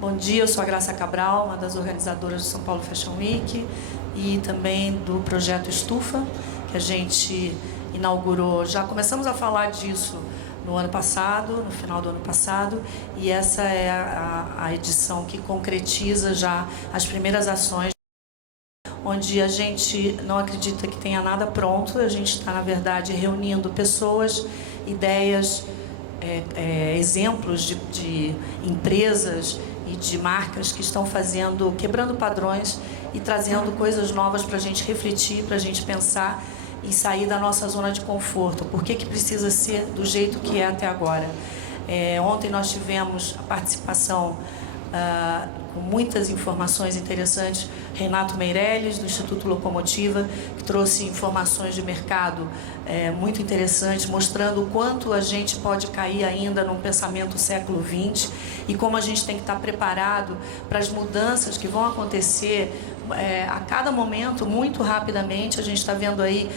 Bom dia, eu sou a Graça Cabral, uma das organizadoras do São Paulo Fashion Week e também do projeto Estufa, que a gente inaugurou. Já começamos a falar disso no ano passado, no final do ano passado, e essa é a edição que concretiza já as primeiras ações, onde a gente não acredita que tenha nada pronto, a gente está, na verdade, reunindo pessoas, ideias, exemplos de empresas e de marcas que estão fazendo, quebrando padrões e trazendo coisas novas para a gente refletir, para a gente pensar e sair da nossa zona de conforto. Por que precisa ser do jeito que é até agora? Ontem nós tivemos a participação com muitas informações interessantes, Renato Meirelles, do Instituto Locomotiva, que trouxe informações de mercado muito interessantes, mostrando o quanto a gente pode cair ainda num pensamento século XX e como a gente tem que estar preparado para as mudanças que vão acontecer a cada momento, muito rapidamente. A gente está vendo aí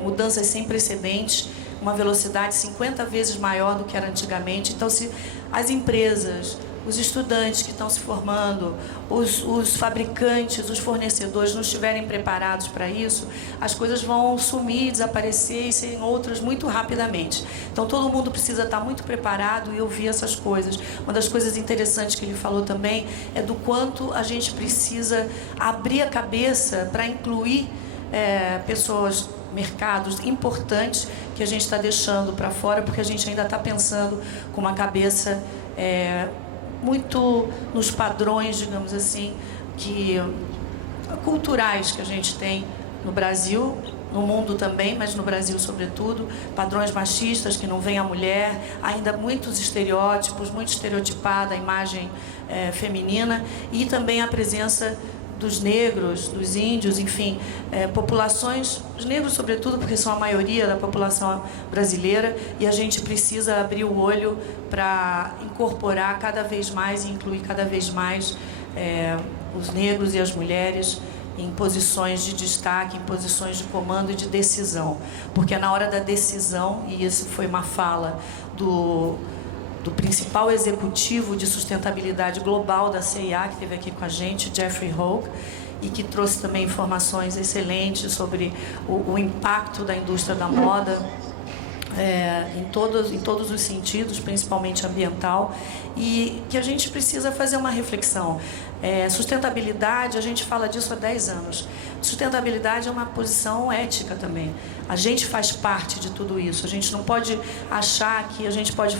mudanças sem precedentes, uma velocidade 50 vezes maior do que era antigamente. Então, se as empresas, os estudantes que estão se formando, os fabricantes, os fornecedores não estiverem preparados para isso, as coisas vão sumir, desaparecer e serem outras muito rapidamente. Então, todo mundo precisa estar muito preparado e ouvir essas coisas. Uma das coisas interessantes que ele falou também é do quanto a gente precisa abrir a cabeça para incluir pessoas, mercados importantes que a gente está deixando para fora, porque a gente ainda está pensando com uma cabeça muito nos padrões, digamos assim, culturais que a gente tem no Brasil, no mundo também, mas no Brasil sobretudo, padrões machistas que não veem a mulher, ainda muitos estereótipos, muito estereotipada a imagem feminina, e também a presença dos negros, dos índios, enfim, populações, os negros sobretudo, porque são a maioria da população brasileira, e a gente precisa abrir o olho para incorporar cada vez mais e incluir cada vez mais os negros e as mulheres em posições de destaque, em posições de comando e de decisão. Porque é na hora da decisão, e isso foi uma fala do principal executivo de sustentabilidade global da CIA, que esteve aqui com a gente, Jeffrey Hogue, e que trouxe também informações excelentes sobre o impacto da indústria da moda em todos os sentidos, principalmente ambiental, e que a gente precisa fazer uma reflexão. Sustentabilidade, a gente fala disso há 10 anos. Sustentabilidade é uma posição ética também. A gente faz parte de tudo isso. A gente não pode achar que a gente pode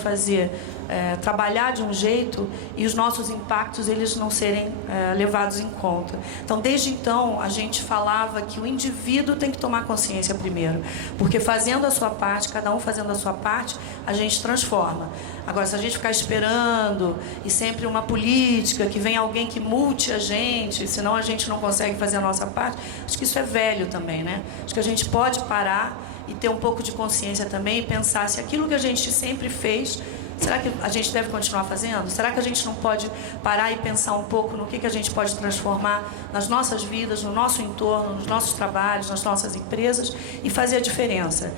trabalhar de um jeito e os nossos impactos eles não serem levados em conta. Então, desde então, a gente falava que o indivíduo tem que tomar consciência primeiro, porque fazendo a sua parte, cada um fazendo a sua parte, a gente transforma. Agora, se a gente ficar esperando e sempre uma política, que vem alguém que multe a gente, senão a gente não consegue fazer a nossa parte, acho que isso é velho também, né? Acho que a gente pode parar e ter um pouco de consciência também e pensar se aquilo que a gente sempre fez, será que a gente deve continuar fazendo? Será que a gente não pode parar e pensar um pouco no que a gente pode transformar nas nossas vidas, no nosso entorno, nos nossos trabalhos, nas nossas empresas e fazer a diferença?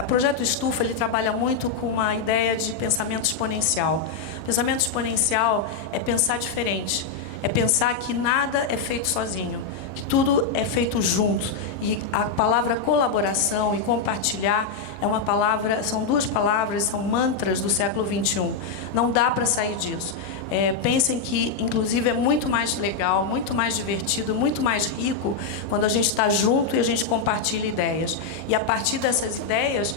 O Projeto Estufa ele trabalha muito com uma ideia de pensamento exponencial. Pensamento exponencial é pensar diferente, é pensar que nada é feito sozinho, que tudo é feito junto. E a palavra colaboração e compartilhar são duas palavras, são mantras do século XXI. Não dá para sair disso. Pensem que, inclusive, é muito mais legal, muito mais divertido, muito mais rico quando a gente está junto e a gente compartilha ideias. E a partir dessas ideias,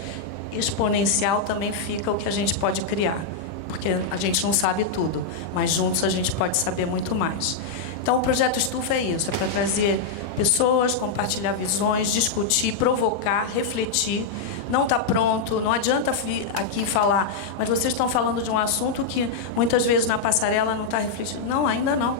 exponencial também fica o que a gente pode criar. Porque a gente não sabe tudo, mas juntos a gente pode saber muito mais. Então, o Projeto Estufa é isso, é para trazer pessoas, compartilhar visões, discutir, provocar, refletir. Não está pronto, não adianta vir aqui falar, mas vocês estão falando de um assunto que muitas vezes na passarela não está refletindo. Não, ainda não.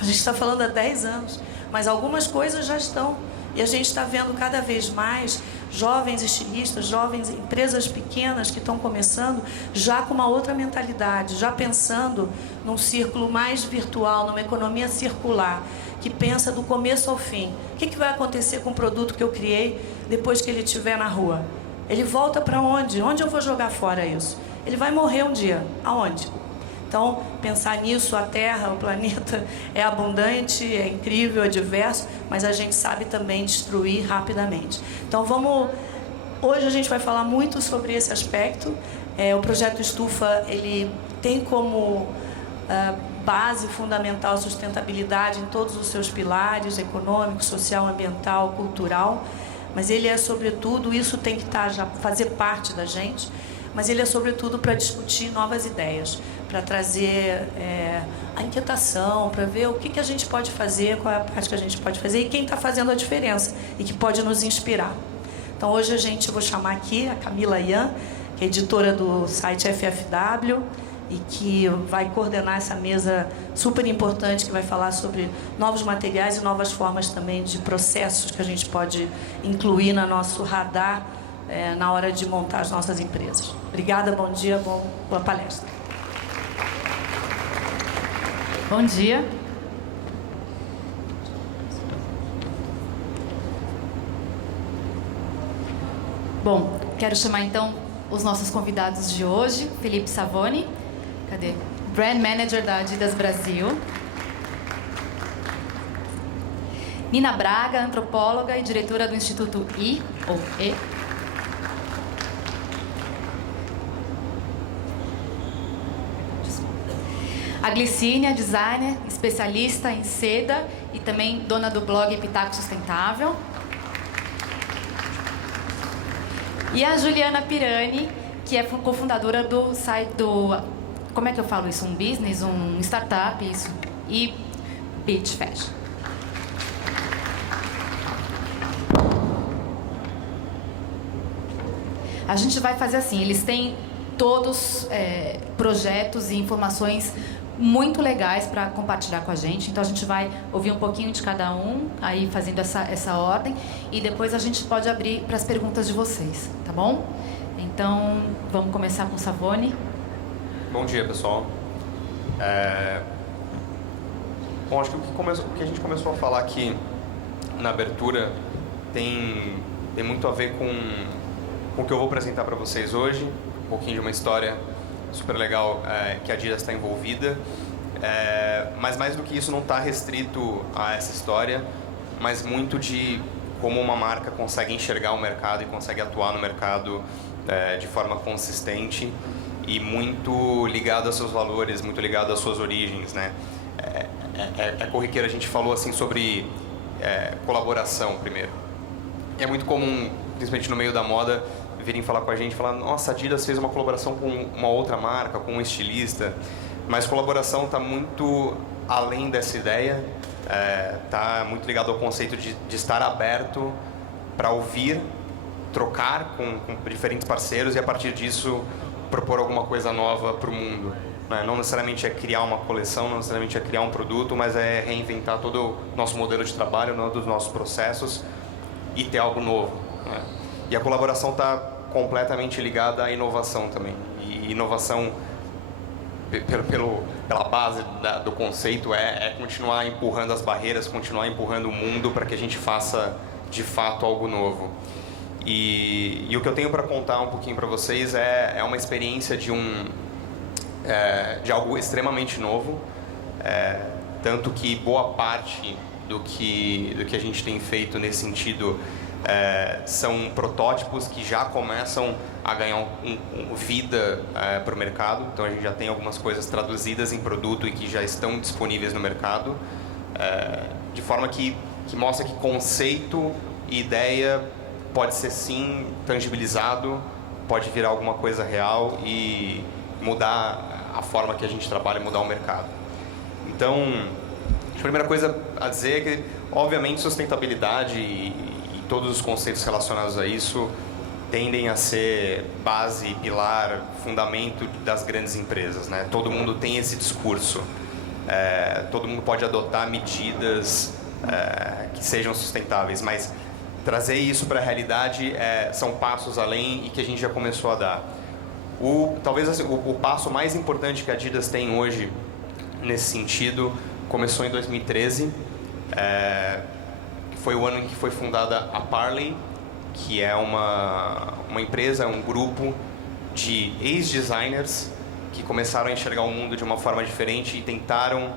A gente está falando há 10 anos, mas algumas coisas já estão. E a gente está vendo cada vez mais jovens estilistas, jovens empresas pequenas que estão começando já com uma outra mentalidade, já pensando num círculo mais virtual, numa economia circular, que pensa do começo ao fim. O que vai acontecer com o produto que eu criei depois que ele estiver na rua? Ele volta para onde? Onde eu vou jogar fora isso? Ele vai morrer um dia. Aonde? Então, pensar nisso, a Terra, o planeta é abundante, é incrível, é diverso, mas a gente sabe também destruir rapidamente. Então, hoje a gente vai falar muito sobre esse aspecto. O projeto Estufa, ele tem como base fundamental a sustentabilidade em todos os seus pilares, econômico, social, ambiental, cultural, mas ele é sobretudo, isso tem que já fazer parte da gente, mas ele é sobretudo para discutir novas ideias, para trazer a inquietação, para ver o que a gente pode fazer, qual é a parte que a gente pode fazer e quem está fazendo a diferença e que pode nos inspirar. Então hoje eu vou chamar aqui a Camila Yan, que é editora do site FFW, e que vai coordenar essa mesa super importante que vai falar sobre novos materiais e novas formas também de processos que a gente pode incluir no nosso radar na hora de montar as nossas empresas. Obrigada, bom dia, boa palestra. Bom dia. Bom, quero chamar então os nossos convidados de hoje, Felipe Savoni, cadê? Brand Manager da Adidas Brasil. Nina Braga, antropóloga e diretora do Instituto I, ou E. A Glicínia, designer, especialista em seda e também dona do blog Pitaco Sustentável. E a Juliana Pirani, que é cofundadora do site do... Como é que eu falo isso? Um business, um startup, isso. E Beach Fashion. A gente vai fazer assim, eles têm todos projetos e informações muito legais para compartilhar com a gente. Então a gente vai ouvir um pouquinho de cada um, aí fazendo essa ordem, e depois a gente pode abrir para as perguntas de vocês, tá bom? Então vamos começar com o Savoni. Bom dia, pessoal. Bom, acho que o que a gente começou a falar aqui na abertura tem muito a ver com o que eu vou apresentar para vocês hoje, um pouquinho de uma história super legal que a Adidas está envolvida, mas mais do que isso não está restrito a essa história, mas muito de como uma marca consegue enxergar o mercado e consegue atuar no mercado de forma consistente e muito ligado aos seus valores, muito ligado às suas origens, né? É corriqueiro, a gente falou assim sobre colaboração primeiro. É muito comum, principalmente no meio da moda, virem falar com a gente, falar, nossa, a Adidas fez uma colaboração com uma outra marca, com um estilista, mas colaboração está muito além dessa ideia, está muito ligado ao conceito de estar aberto para ouvir, trocar com diferentes parceiros e a partir disso propor alguma coisa nova para o mundo. Não necessariamente é criar uma coleção, não necessariamente é criar um produto, mas é reinventar todo o nosso modelo de trabalho, todos os nossos processos e ter algo novo, né? E a colaboração está completamente ligada à inovação também. E inovação, pela base do conceito, é continuar empurrando as barreiras, continuar empurrando o mundo para que a gente faça, de fato, algo novo. E o que eu tenho para contar um pouquinho para vocês é uma experiência de algo extremamente novo, tanto que boa parte do que a gente tem feito nesse sentido são protótipos que já começam a ganhar vida para o mercado. Então a gente já tem algumas coisas traduzidas em produto e que já estão disponíveis no mercado, de forma que mostra que conceito e ideia pode ser sim tangibilizado, pode virar alguma coisa real e mudar a forma que a gente trabalha, mudar o mercado. Então, a primeira coisa a dizer é que, obviamente, sustentabilidade e todos os conceitos relacionados a isso tendem a ser base, pilar, fundamento das grandes empresas, né? Todo mundo tem esse discurso. Todo mundo pode adotar medidas que sejam sustentáveis, mas trazer isso para a realidade são passos além e que a gente já começou a dar. Talvez assim, o passo mais importante que a Adidas tem hoje nesse sentido começou em 2013, que foi o ano em que foi fundada a Parley, que é uma empresa, um grupo de ex-designers que começaram a enxergar o mundo de uma forma diferente e tentaram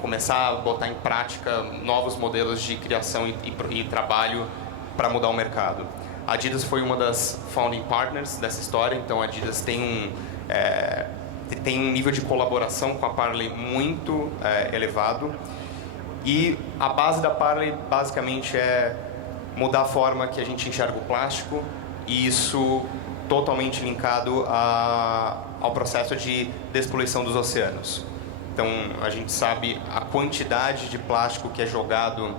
começar a botar em prática novos modelos de criação e trabalho para mudar o mercado. A Adidas foi uma das founding partners dessa história, então a Adidas tem um nível de colaboração com a Parley muito elevado. E a base da Parley basicamente é mudar a forma que a gente enxerga o plástico, e isso totalmente linkado ao processo de despoluição dos oceanos. Então a gente sabe a quantidade de plástico que é jogado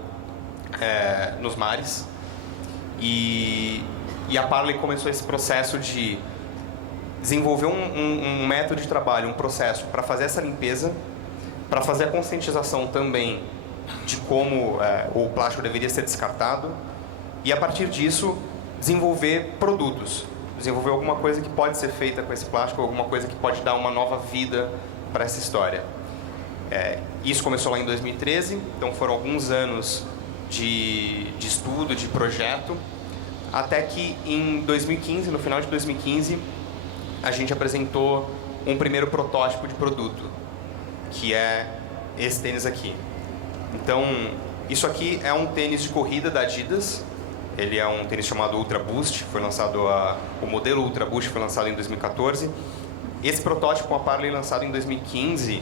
nos mares, e a Parley começou esse processo de desenvolver um método de trabalho, um processo para fazer essa limpeza, para fazer a conscientização também de como o plástico deveria ser descartado, e a partir disso desenvolver produtos, desenvolver alguma coisa que pode ser feita com esse plástico, alguma coisa que pode dar uma nova vida para essa história. Isso começou lá em 2013, então foram alguns anos de estudo, de projeto, até que em 2015, no final de 2015, a gente apresentou um primeiro protótipo de produto, que é esse tênis aqui. Então, isso aqui é um tênis de corrida da Adidas. Ele é um tênis chamado Ultra Boost, o modelo Ultra Boost foi lançado em 2014. Esse protótipo com a Parley lançado em 2015,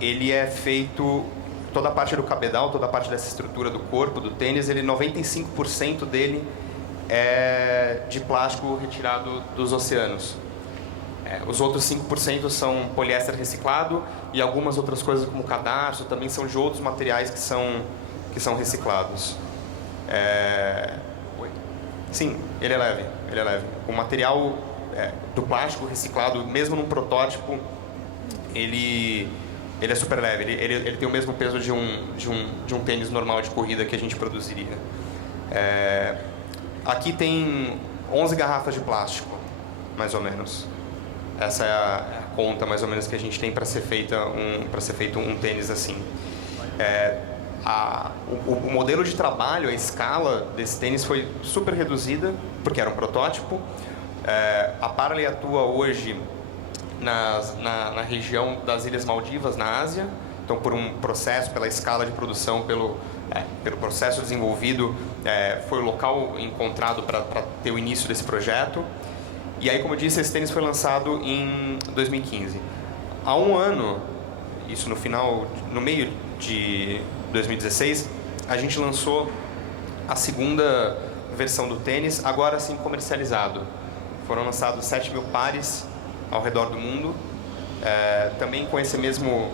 ele é feito, toda a parte do cabedal, toda a parte dessa estrutura do corpo, do tênis, 95% dele é de plástico retirado dos oceanos. Os outros 5% são poliéster reciclado, e algumas outras coisas como cadarço também são de outros materiais que são reciclados. Sim, ele é leve. O material do plástico reciclado, mesmo num protótipo, ele é super leve. Ele tem o mesmo peso de um tênis normal de corrida que a gente produziria. Aqui tem 11 garrafas de plástico, mais ou menos. Essa é a conta, mais ou menos, que a gente tem para ser feito um tênis assim. O modelo de trabalho, a escala desse tênis foi super reduzida, porque era um protótipo. A Parley atua hoje na região das Ilhas Maldivas, na Ásia. Então, por um processo, pela escala de produção, pelo processo desenvolvido, foi o local encontrado para ter o início desse projeto. E aí, como eu disse, esse tênis foi lançado em 2015. Há um ano, isso no meio de 2016, a gente lançou a segunda versão do tênis, agora sim comercializado. Foram lançados 7.000 pares ao redor do mundo, também com esse mesmo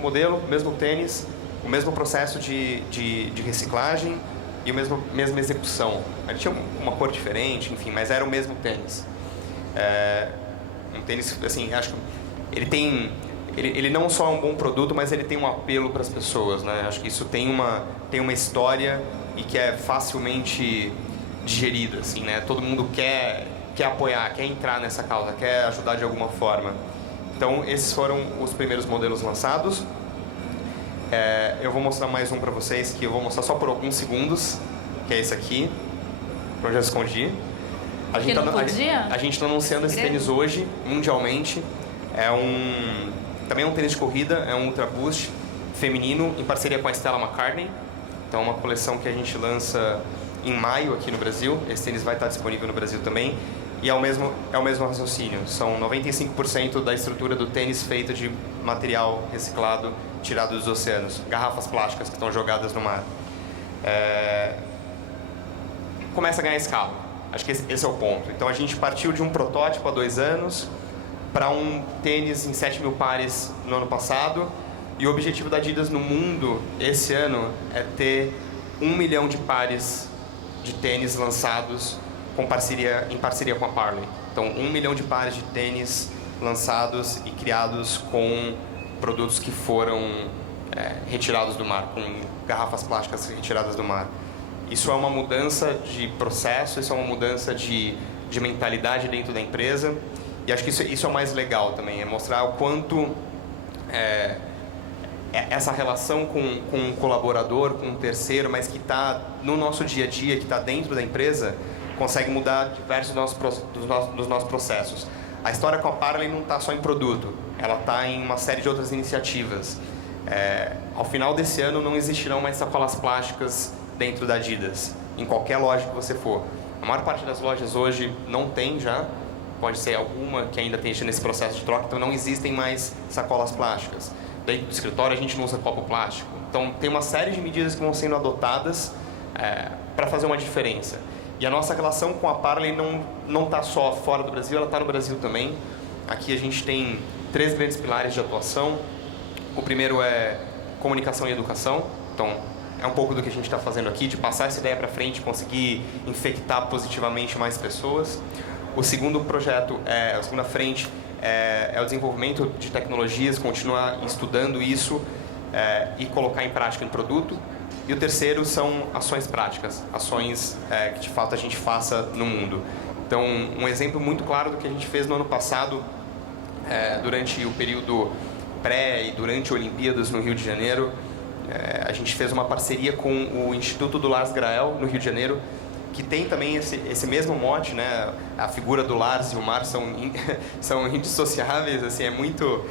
modelo, mesmo tênis, o mesmo processo de reciclagem e a mesma execução. Ele tinha uma cor diferente, enfim, mas era o mesmo tênis. Um tênis, assim, acho que ele não só é um bom produto, mas ele tem um apelo para as pessoas, né? Acho que isso tem uma história e que é facilmente digerida, assim, né? Todo mundo quer apoiar, quer entrar nessa causa, quer ajudar de alguma forma. Então, esses foram os primeiros modelos lançados. Eu vou mostrar mais um para vocês, que eu vou mostrar só por alguns segundos, que é esse aqui. Eu já escondi. A gente está anunciando esse tênis hoje, mundialmente. Também é um tênis de corrida, é um Ultra Boost feminino, em parceria com a Stella McCartney. Então, é uma coleção que a gente lança em maio aqui no Brasil. Esse tênis vai estar disponível no Brasil também. E é o mesmo raciocínio. São 95% da estrutura do tênis feita de material reciclado, tirado dos oceanos. Garrafas plásticas que estão jogadas no mar. Começa a ganhar escala. Acho que esse é o ponto. Então, a gente partiu de um protótipo há 2 anos para um tênis em 7.000 pares no ano passado. E o objetivo da Adidas no mundo esse ano é ter 1 milhão de pares de tênis lançados em parceria com a Parley. Então, 1 milhão de pares de tênis lançados e criados com produtos que foram retirados do mar, com garrafas plásticas retiradas do mar. Isso é uma mudança de processo, isso é uma mudança de mentalidade dentro da empresa. E acho que isso é o mais legal também, é mostrar o quanto essa relação com um colaborador, com um terceiro, mas que está no nosso dia a dia, que está dentro da empresa, consegue mudar diversos dos nossos processos. a história com a Parley não está só em produto, ela está em uma série de outras iniciativas. Ao final desse ano não existirão mais sacolas plásticas dentro da Adidas, em qualquer loja que você for. A maior parte das lojas hoje não tem já, pode ser alguma que ainda esteja nesse processo de troca, então não existem mais sacolas plásticas. Dentro do escritório a gente não usa copo plástico. Então tem uma série de medidas que vão sendo adotadas para fazer uma diferença. E a nossa relação com a Parley não está só fora do Brasil, ela está no Brasil também. Aqui a gente tem 3 grandes pilares de atuação. O primeiro é comunicação e educação. Então, é um pouco do que a gente está fazendo aqui, de passar essa ideia para frente, conseguir infectar positivamente mais pessoas. O segundo projeto, a segunda frente, é o desenvolvimento de tecnologias, continuar estudando isso e colocar em prática em produto. E o terceiro são ações práticas, ações que de fato a gente faça no mundo. Então, um exemplo muito claro do que a gente fez no ano passado, durante o período pré e durante Olimpíadas no Rio de Janeiro, a gente fez uma parceria com o Instituto do Lars Grael, no Rio de Janeiro, que tem também esse mesmo mote, né? A figura do Lars e o Mar são indissociáveis, assim, é muito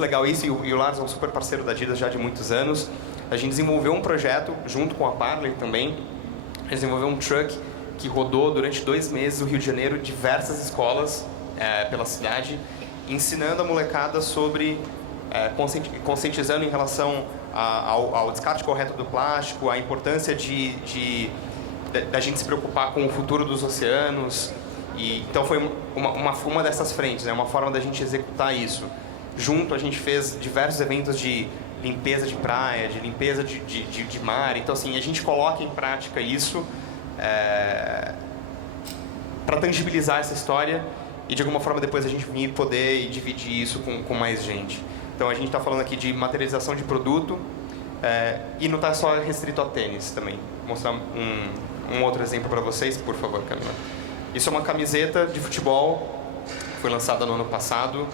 legal isso, e o Lars é um super parceiro da Adidas já de muitos anos. A gente desenvolveu um projeto, junto com a Parley também, a gente desenvolveu um truck que rodou durante 2 meses no Rio de Janeiro, diversas escolas pela cidade, ensinando a molecada sobre, conscientizando em relação ao descarte correto do plástico, a importância da gente se preocupar com o futuro dos oceanos. E então foi uma dessas frentes, né? Uma forma da gente executar isso. Junto a gente fez diversos eventos de limpeza de praia, de limpeza de mar. Então assim, a gente coloca em prática isso para tangibilizar essa história e de alguma forma depois a gente vir poder dividir isso com mais gente. Então a gente está falando aqui de materialização de produto e não está só restrito a tênis também. Vou mostrar um outro exemplo para vocês, por favor, Camila. Isso é uma camiseta de futebol, foi lançada no ano passado.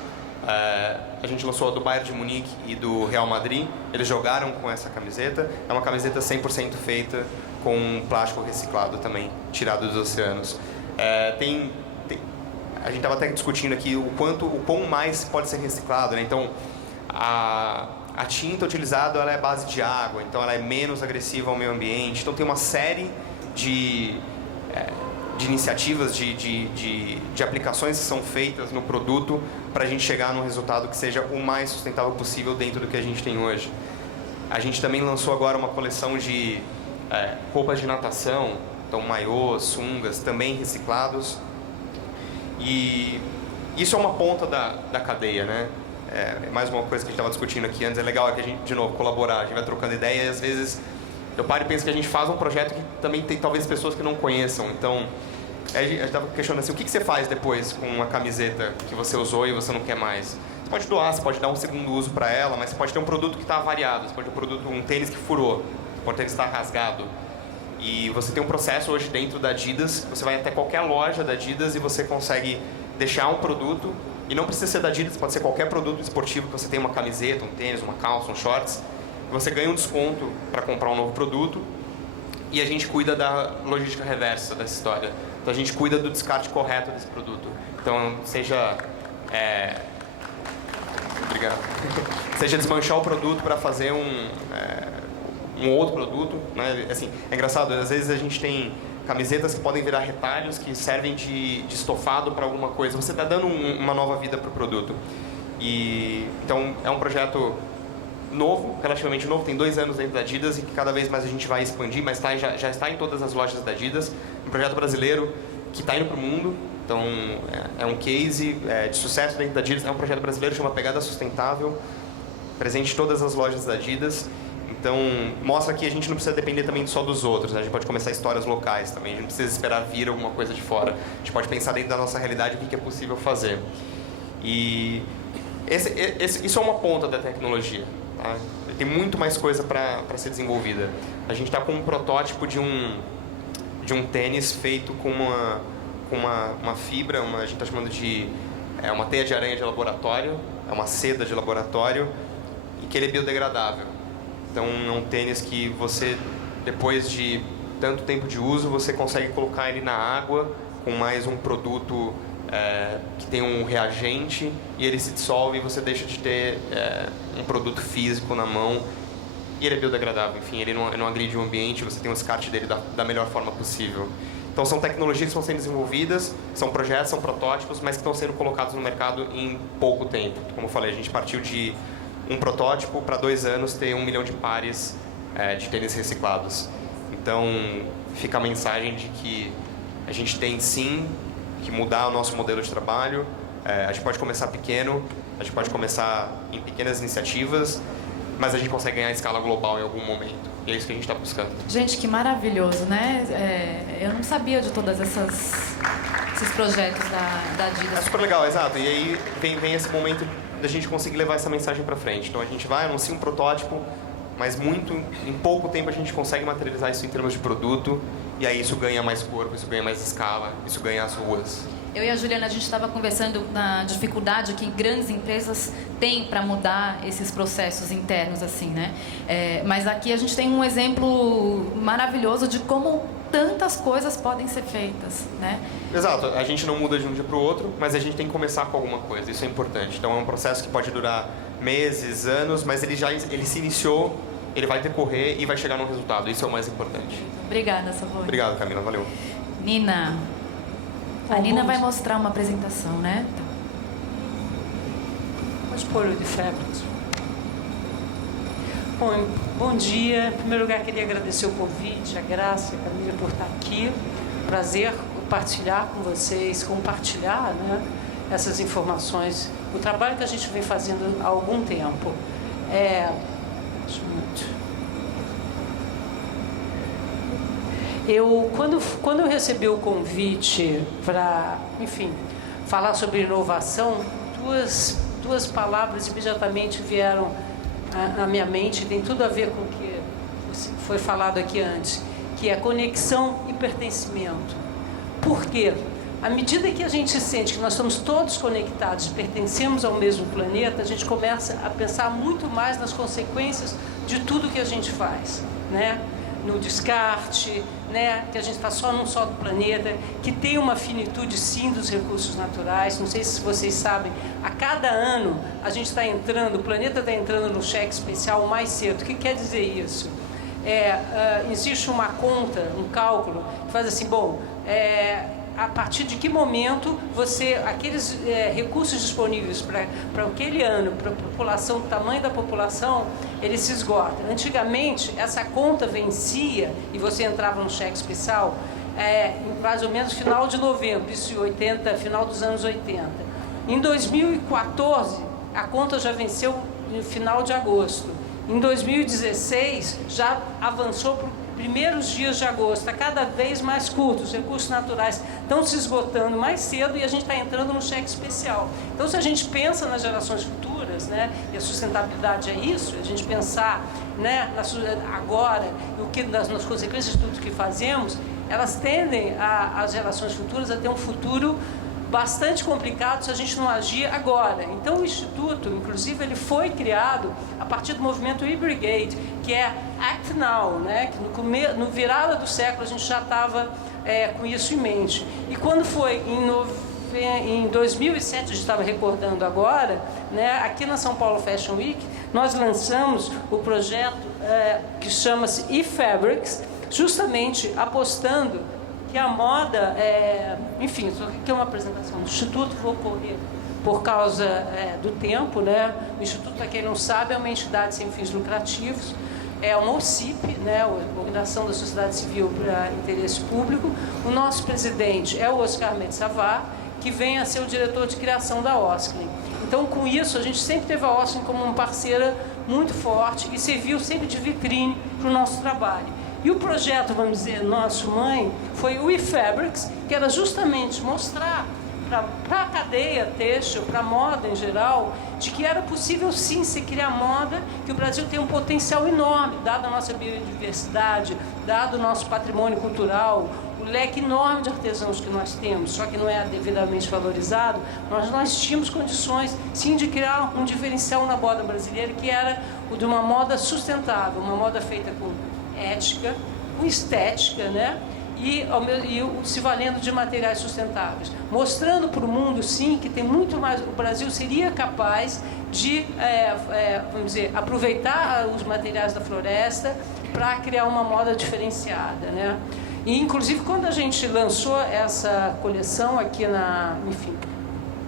A gente lançou a do Bayern de Munique e do Real Madrid. Eles jogaram com essa camiseta. É uma camiseta 100% feita com plástico reciclado também, tirado dos oceanos. A gente estava até discutindo aqui o quão mais pode ser reciclado, né? Então, a tinta utilizada ela é base de água, então ela é menos agressiva ao meio ambiente. Então tem uma série de iniciativas, de aplicações que são feitas no produto para a gente chegar num resultado que seja o mais sustentável possível dentro do que a gente tem hoje. A gente também lançou agora uma coleção de roupas de natação, então maiôs, sungas, também reciclados. E isso é uma ponta da cadeia, né? Mais uma coisa que a gente estava discutindo aqui antes, é legal que a gente, de novo, colaborar, a gente vai trocando ideia e às vezes eu paro e penso que a gente faz um projeto que também tem talvez pessoas que não conheçam. Então, a gente estava questionando assim, o que você faz depois com uma camiseta que você usou e você não quer mais? Você pode doar, você pode dar um segundo uso para ela, mas você pode ter um produto que está avariado, você pode ter um tênis que furou, um tênis que está rasgado. E você tem um processo hoje dentro da Adidas, você vai até qualquer loja da Adidas e você consegue deixar um produto, e não precisa ser da Adidas, pode ser qualquer produto esportivo que você tem, uma camiseta, um tênis, uma calça, um shorts, e você ganha um desconto para comprar um novo produto, e a gente cuida da logística reversa dessa história. Então a gente cuida do descarte correto desse produto. Então, seja obrigado. Seja desmanchar o produto para fazer um outro produto, né? Assim, é engraçado, às vezes a gente tem camisetas que podem virar retalhos que servem de estofado para alguma coisa. Você está dando uma nova vida para o produto. E então é um projeto novo, relativamente novo, tem 2 anos dentro da Adidas e que cada vez mais a gente vai expandir, mas já está em todas as lojas da Adidas. Um projeto brasileiro que está indo para o mundo. Então é um case de sucesso dentro da Adidas. É um projeto brasileiro, chama Pegada Sustentável, presente em todas as lojas da Adidas. Então, mostra que a gente não precisa depender também só dos outros, né? A gente pode começar histórias locais também, a gente não precisa esperar vir alguma coisa de fora. A gente pode pensar dentro da nossa realidade o que é possível fazer. E isso é uma ponta da tecnologia, tá? Tem muito mais coisa para ser desenvolvida. A gente está com um protótipo de um tênis feito com uma fibra, a gente está chamando de uma teia de aranha de laboratório, é uma seda de laboratório, e que ele é biodegradável. Então, é um tênis que você, depois de tanto tempo de uso, você consegue colocar ele na água com mais um produto que tem um reagente e ele se dissolve e você deixa de ter um produto físico na mão. E ele é biodegradável, enfim, ele não agride o ambiente, você tem um descarte dele da melhor forma possível. Então são tecnologias que estão sendo desenvolvidas, são projetos, são protótipos, mas que estão sendo colocados no mercado em pouco tempo. Como eu falei, a gente partiu de um protótipo para 2 anos ter 1 milhão de pares de tênis reciclados. Então fica a mensagem de que a gente tem sim que mudar o nosso modelo de trabalho. A gente pode começar pequeno, a gente pode começar em pequenas iniciativas, mas a gente consegue ganhar escala global em algum momento. E é isso que a gente está buscando. Gente, que maravilhoso, né? Eu não sabia de todas esses projetos da Adidas. É super legal, exato. E aí vem esse momento da gente conseguir levar essa mensagem para frente. Então a gente vai, anuncia um protótipo, mas em pouco tempo a gente consegue materializar isso em termos de produto. E aí isso ganha mais corpo, isso ganha mais escala, isso ganha as ruas. Eu e a Juliana, a gente estava conversando na dificuldade que grandes empresas têm para mudar esses processos internos, assim, né? Mas aqui a gente tem um exemplo maravilhoso de como tantas coisas podem ser feitas, né? Exato. A gente não muda de um dia para o outro, mas a gente tem que começar com alguma coisa. Isso é importante. Então é um processo que pode durar meses, anos, mas ele se iniciou, ele vai decorrer e vai chegar num resultado. Isso é o mais importante. Obrigada, Savone. Obrigado, Camila. Valeu. Nina. A Nina vai mostrar uma apresentação, né? Pode pôr o de Fabrics. Bom dia. Em primeiro lugar, queria agradecer o convite, a Graça e a Camila por estar aqui. Prazer compartilhar com vocês, compartilhar, né, essas informações. O trabalho que a gente vem fazendo há algum tempo. Quando eu recebi o convite para, enfim, falar sobre inovação, duas palavras imediatamente vieram à minha mente, tem tudo a ver com o que foi falado aqui antes, que é conexão e pertencimento. Por quê? À medida que a gente sente que nós estamos todos conectados, pertencemos ao mesmo planeta, a gente começa a pensar muito mais nas consequências de tudo que a gente faz, né? No descarte, né? Que a gente está só num só do planeta, que tem uma finitude sim dos recursos naturais. Não sei se vocês sabem, a cada ano a gente está entrando, o planeta está entrando no cheque especial mais cedo. O que quer dizer isso? Existe uma conta, um cálculo que faz assim, a partir de que momento aqueles recursos disponíveis para aquele ano, para a população, o tamanho da população, ele se esgota. Antigamente, essa conta vencia e você entrava no cheque especial em mais ou menos final de novembro, isso final dos anos 80. Em 2014, a conta já venceu no final de agosto. Em 2016, já avançou para primeiros dias de agosto, está cada vez mais curto, os recursos naturais estão se esgotando mais cedo e a gente está entrando no cheque especial. Então, se a gente pensa nas gerações futuras, né, e a sustentabilidade é isso, a gente pensar, né, agora, nas consequências de tudo que fazemos, elas tendem as gerações futuras a ter um futuro bastante complicado se a gente não agir agora. Então, o Instituto, inclusive, ele foi criado a partir do movimento e-Brigade, que é Act Now, né? Que no virada do século a gente já estava com isso em mente. E quando foi em 2007, a gente estava recordando agora, né? Aqui na São Paulo Fashion Week, nós lançamos o projeto que chama-se eFabrics, justamente apostando que a moda, enfim, isso aqui é uma apresentação do Instituto, vou correr por causa do tempo, né? O Instituto, para quem não sabe, é uma entidade sem fins lucrativos, é uma OCIP, né? Organização da Sociedade Civil para Interesse Público. O nosso presidente é o Oscar Metsavar, que vem a ser o diretor de criação da Osklen. Então, com isso, a gente sempre teve a Osklen como uma parceira muito forte e serviu sempre de vitrine para o nosso trabalho. E o projeto, vamos dizer, nosso mãe, foi o eFabrics, que era justamente mostrar para a cadeia têxtil, para a moda em geral, de que era possível sim se criar moda, que o Brasil tem um potencial enorme, dado a nossa biodiversidade, dado o nosso patrimônio cultural, o leque enorme de artesãos que nós temos, só que não é devidamente valorizado. Nós tínhamos condições sim de criar um diferencial na moda brasileira, que era o de uma moda sustentável, uma moda feita com ética, com estética, né? e se valendo de materiais sustentáveis, mostrando para o mundo, sim, que tem muito mais. O Brasil seria capaz de, vamos dizer, aproveitar os materiais da floresta para criar uma moda diferenciada, né? E, inclusive, quando a gente lançou essa coleção aqui enfim,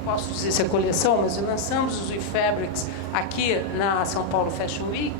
posso dizer se é coleção, mas lançamos os WeFabrics aqui na São Paulo Fashion Week,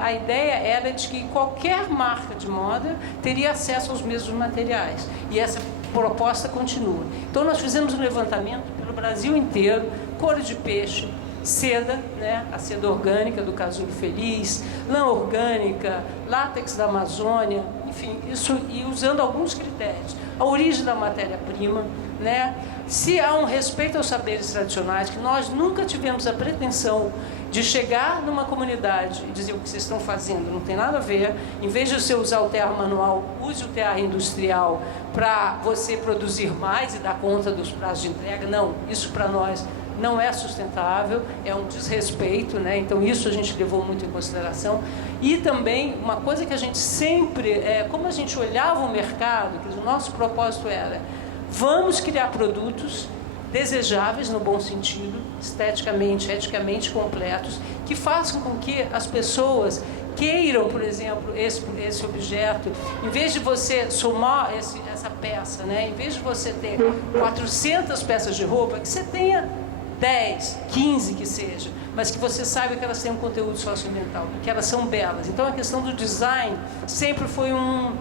a ideia era de que qualquer marca de moda teria acesso aos mesmos materiais. E essa proposta continua. Então, nós fizemos um levantamento pelo Brasil inteiro, couro de peixe, seda, né? A seda orgânica do Casulo Feliz, lã orgânica, látex da Amazônia, enfim, isso, e usando alguns critérios. A origem da matéria-prima, né? Se há um respeito aos saberes tradicionais, que nós nunca tivemos a pretensão de chegar numa comunidade e dizer o que vocês estão fazendo não tem nada a ver, em vez de você usar o tear manual, use o tear industrial para você produzir mais e dar conta dos prazos de entrega. Não, isso para nós não é sustentável, é um desrespeito, né? Então isso a gente levou muito em consideração. E também uma coisa que a gente sempre, como a gente olhava o mercado, que o nosso propósito era: vamos criar produtos desejáveis no bom sentido, esteticamente, eticamente completos, que façam com que as pessoas queiram, por exemplo, esse objeto, em vez de você somar essa peça, né? Em vez de você ter 400 peças de roupa, que você tenha 10, 15 que seja, mas que você saiba que elas têm um conteúdo socioambiental, que elas são belas. Então, a questão do design sempre foi um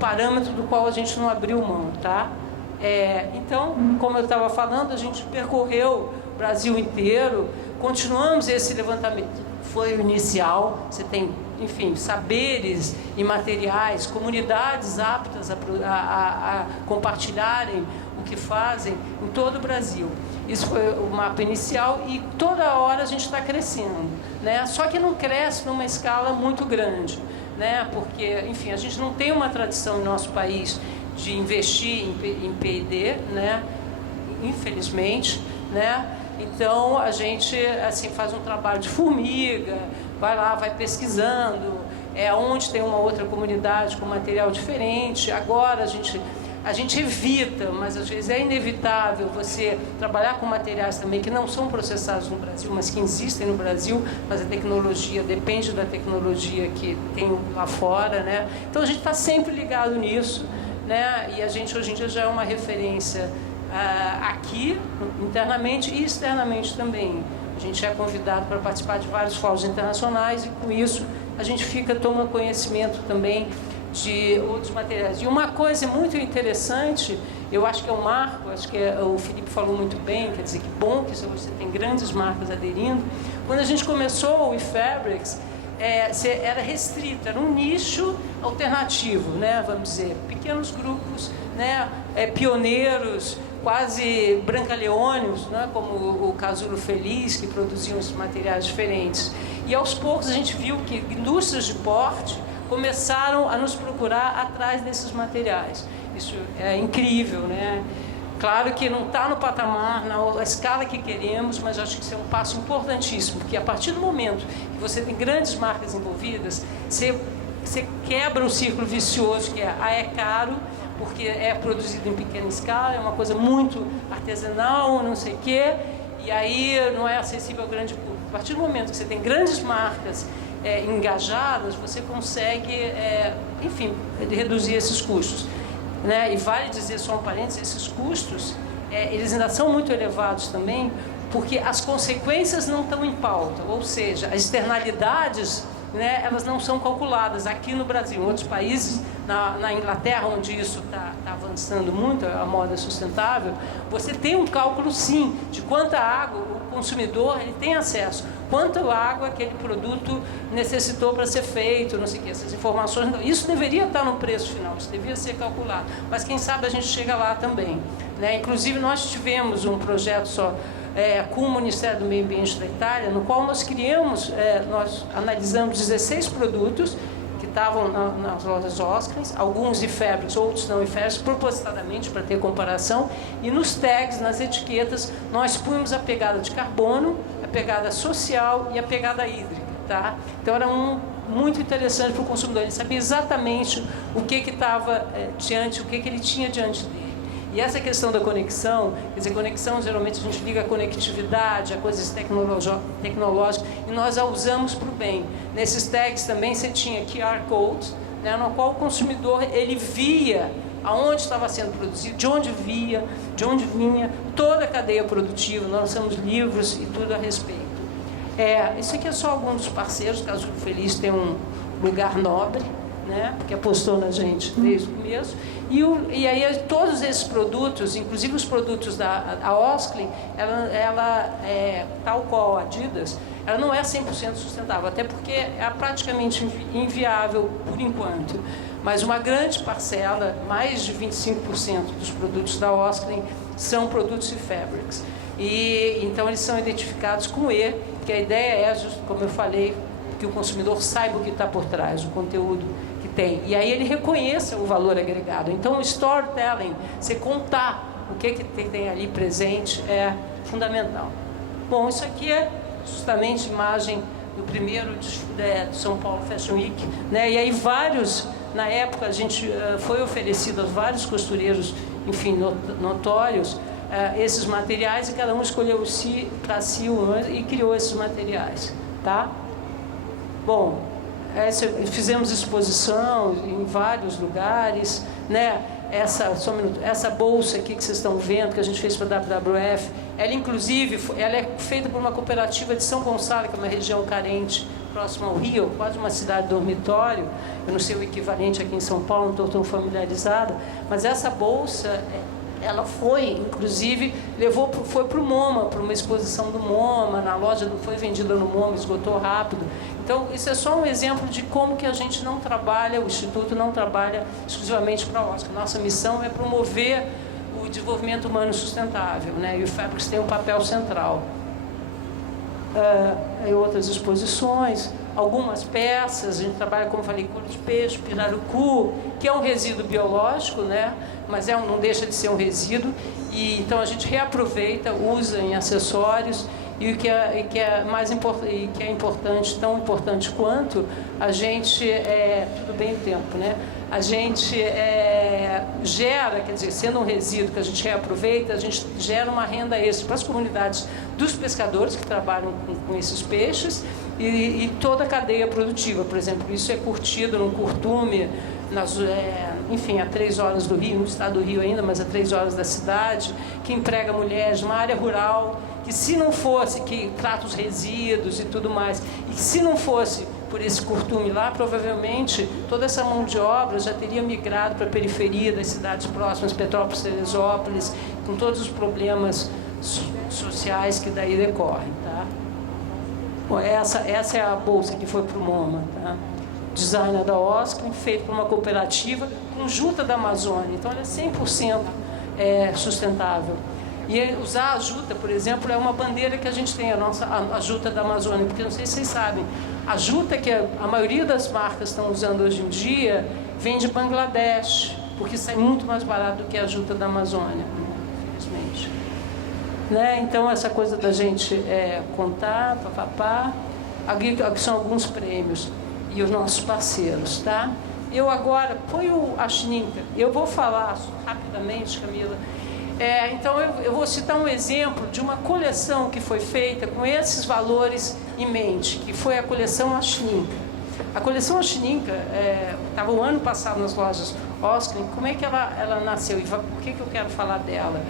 parâmetro do qual a gente não abriu mão, tá? Então, como eu estava falando, a gente percorreu o Brasil inteiro, continuamos esse levantamento. Foi o inicial, você tem, enfim, saberes e materiais, comunidades aptas a compartilharem o que fazem em todo o Brasil. Isso foi o mapa inicial e toda hora a gente está crescendo, né? Só que não cresce numa escala muito grande, né? Porque, enfim, a gente não tem uma tradição em nosso país de investir em P&D, né? Infelizmente, né? Então a gente assim faz um trabalho de formiga, vai lá, vai pesquisando, onde tem uma outra comunidade com material diferente. Agora a gente evita, mas às vezes é inevitável você trabalhar com materiais também que não são processados no Brasil, mas que existem no Brasil, mas a tecnologia depende da tecnologia que tem lá fora, né? Então a gente está sempre ligado nisso, né? E a gente hoje em dia já é uma referência aqui, internamente e externamente também. A gente é convidado para participar de vários fóruns internacionais e com isso a gente toma conhecimento também de outros materiais. E uma coisa muito interessante, eu acho que é um marco, acho que o Felipe falou muito bem, quer dizer, que bom que você tem grandes marcas aderindo. Quando a gente começou o WeFabrics, era restrito, era um nicho alternativo, né? Vamos dizer, pequenos grupos, né? Pioneiros, quase brancaleônios, né? Como o Casulo Feliz, que produziam esses materiais diferentes. E aos poucos a gente viu que indústrias de porte começaram a nos procurar atrás desses materiais. Isso é incrível, né? Claro que não está no patamar, na escala que queremos, mas acho que isso é um passo importantíssimo, porque a partir do momento que você tem grandes marcas envolvidas, você quebra o círculo vicioso, que é caro, porque é produzido em pequena escala, é uma coisa muito artesanal, não sei o quê, e aí não é acessível ao grande público. A partir do momento que você tem grandes marcas engajadas, você consegue, enfim, reduzir esses custos. Né? E vale dizer, só um parênteses, esses custos, eles ainda são muito elevados também, porque as consequências não estão em pauta, ou seja, as externalidades, né, elas não são calculadas aqui no Brasil. Em outros países, na Inglaterra, onde isso está avançando muito, a moda sustentável, você tem um cálculo, sim, de quanta água o consumidor ele tem acesso, quanta água aquele produto necessitou para ser feito, não sei o que, essas informações. Isso deveria estar no preço final, isso deveria ser calculado, mas quem sabe a gente chega lá também, né? Inclusive, nós tivemos um projeto com o Ministério do Meio Ambiente da Itália, no qual nós nós analisamos 16 produtos que estavam nas lojas Oscars, alguns WeFabrics, outros não WeFabrics, propositadamente para ter comparação, e nos tags, nas etiquetas, nós punhamos a pegada de carbono, a pegada social e a pegada hídrica, tá? Então era muito interessante para o consumidor. Ele sabia exatamente o que estava diante, o que ele tinha diante dele. E essa questão da conexão, quer dizer, conexão geralmente a gente liga a conectividade, a coisas tecnológicas, e nós a usamos para o bem. Nesses tags também você tinha QR codes, né, no qual o consumidor ele via aonde estava sendo produzido, de onde vinha, toda a cadeia produtiva. Nós lançamos livros e tudo a respeito. Isso aqui é só alguns dos parceiros, o Casulo Feliz tem um lugar nobre, né, que apostou na gente desde o começo. E aí todos esses produtos, inclusive os produtos da Osklen, ela tal qual a Adidas, ela não é 100% sustentável, até porque é praticamente inviável por enquanto. Mas uma grande parcela, mais de 25% dos produtos da Osklen são produtos de fabrics. E então eles são identificados com E, que a ideia é, como eu falei, que o consumidor saiba o que está por trás, o conteúdo que tem. E aí ele reconheça o valor agregado. Então o storytelling, você contar o que tem ali presente, é fundamental. Bom, isso aqui é justamente imagem do primeiro do São Paulo Fashion Week, né? E aí na época a gente foi oferecido a vários costureiros, enfim, notórios, esses materiais, e cada um escolheu para si e criou esses materiais, tá? Bom, fizemos exposição em vários lugares, né? Essa bolsa aqui que vocês estão vendo, que a gente fez para a WWF, ela inclusive ela é feita por uma cooperativa de São Gonçalo, que é uma região carente, próxima ao Rio, quase uma cidade dormitório. Eu não sei o equivalente aqui em São Paulo, não estou tão familiarizada, mas essa bolsa, ela foi, inclusive, foi para o MoMA, para uma exposição do MoMA, na loja, foi vendida no MoMA, esgotou rápido. Então, isso é só um exemplo de como que a gente não trabalha, o Instituto não trabalha exclusivamente para a Osklen. Nossa missão é promover o desenvolvimento humano sustentável, né? E o Fabrics tem um papel central. Em outras exposições, algumas peças, a gente trabalha, como eu falei, couro de peixe, pirarucu, que é um resíduo biológico, né? Mas não deixa de ser um resíduo, e então a gente reaproveita, usa em acessórios, e o que é mais importante, e que é importante, tão importante quanto, a gente tudo bem o tempo, né? A gente gera, quer dizer, sendo um resíduo que a gente reaproveita, a gente gera uma renda extra para as comunidades dos pescadores que trabalham com esses peixes e toda a cadeia produtiva. Por exemplo, isso é curtido num curtume, enfim, a 3 horas do Rio, no estado do Rio ainda, mas a 3 horas da cidade, que emprega mulheres numa área rural, que se não fosse, que trata os resíduos e tudo mais, e que se não fosse por esse curtume lá, provavelmente toda essa mão de obra já teria migrado para a periferia das cidades próximas, Petrópolis, Teresópolis, com todos os problemas sociais que daí decorrem, tá? Bom, essa é a bolsa que foi para o MoMA, tá? Designer da Osklen, feito por uma cooperativa conjunta da Amazônia, então ela é 100% sustentável. E usar a juta, por exemplo, é uma bandeira que a gente tem, a juta da Amazônia, porque não sei se vocês sabem, a juta que a maioria das marcas estão usando hoje em dia vem de Bangladesh, porque sai muito mais barato do que a juta da Amazônia, infelizmente. Né? Então, essa coisa da gente contar, aqui são alguns prêmios e os nossos parceiros, tá? Eu agora, põe a Schninker, eu vou falar rapidamente, Camila. Então, eu vou citar um exemplo de uma coleção que foi feita com esses valores em mente, que foi a coleção Schninker. A coleção Schninker estava o ano passado nas lojas Osklen. Como é que ela nasceu e por que eu quero falar dela?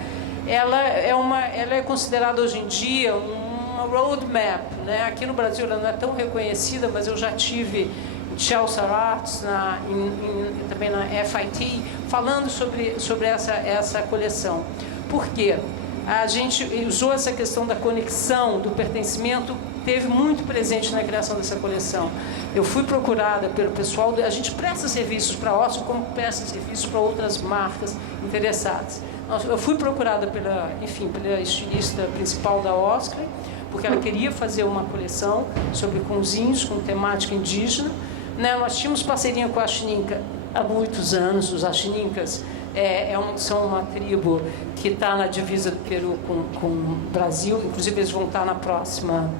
Ela é considerada hoje em dia uma roadmap, né? Aqui no Brasil ela não é tão reconhecida, mas eu já tive Chelsea Arts, também na FIT, falando sobre essa coleção. Por quê? A gente usou essa questão da conexão, do pertencimento, teve muito presente na criação dessa coleção. Eu fui procurada pelo pessoal, a gente presta serviços para a Osklen, como presta serviços para outras marcas interessadas. Eu fui procurada pela estilista principal da Osklen, porque ela queria fazer uma coleção sobre cozinhos com temática indígena. Né, nós tínhamos parceria com a Schninker há muitos anos. Os Ashninkas são uma tribo que está na divisa do Peru com o Brasil. Inclusive, eles vão estar na próxima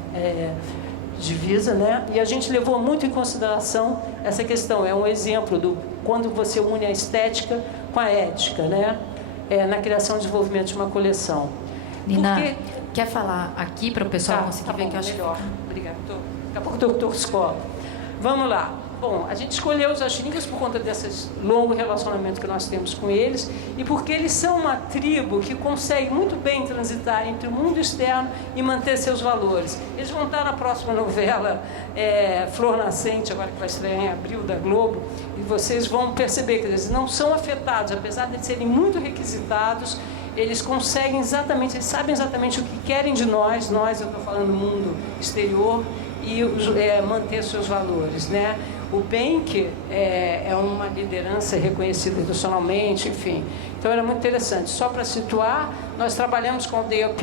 divisa, né? E a gente levou muito em consideração essa questão. É um exemplo do quando você une a estética com a ética, né? Na criação e desenvolvimento de uma coleção. Nina, quer falar aqui para o pessoal conseguir ver bom, que eu acho melhor. Obrigada. Daqui a pouco eu estou escola. Vamos lá. Bom, a gente escolheu os axinicas por conta desse longo relacionamento que nós temos com eles e porque eles são uma tribo que consegue muito bem transitar entre o mundo externo e manter seus valores. Eles vão estar na próxima novela Flor Nascente, agora que vai estrear em abril, da Globo, e vocês vão perceber que eles não são afetados, apesar de serem muito requisitados, eles conseguem exatamente, eles sabem exatamente o que querem de nós, eu estou falando do mundo exterior, e manter seus valores, né? O Benck é uma liderança reconhecida internacionalmente, enfim. Então era muito interessante. Só para situar, nós trabalhamos com a aldeia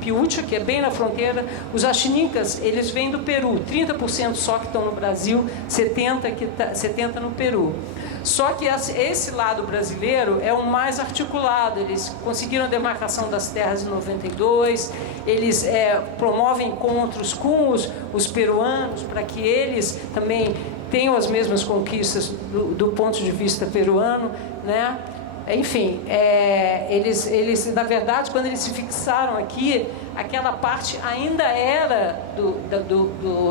Piúcha, que é bem na fronteira. Os axinicas, eles vêm do Peru, 30% só que estão no Brasil, 70% no Peru. Só que esse lado brasileiro é o mais articulado. Eles conseguiram a demarcação das terras em 92, eles promovem encontros com os peruanos para que eles também tenham as mesmas conquistas do ponto de vista peruano, né? Enfim, eles, na verdade, quando eles se fixaram aqui, aquela parte ainda era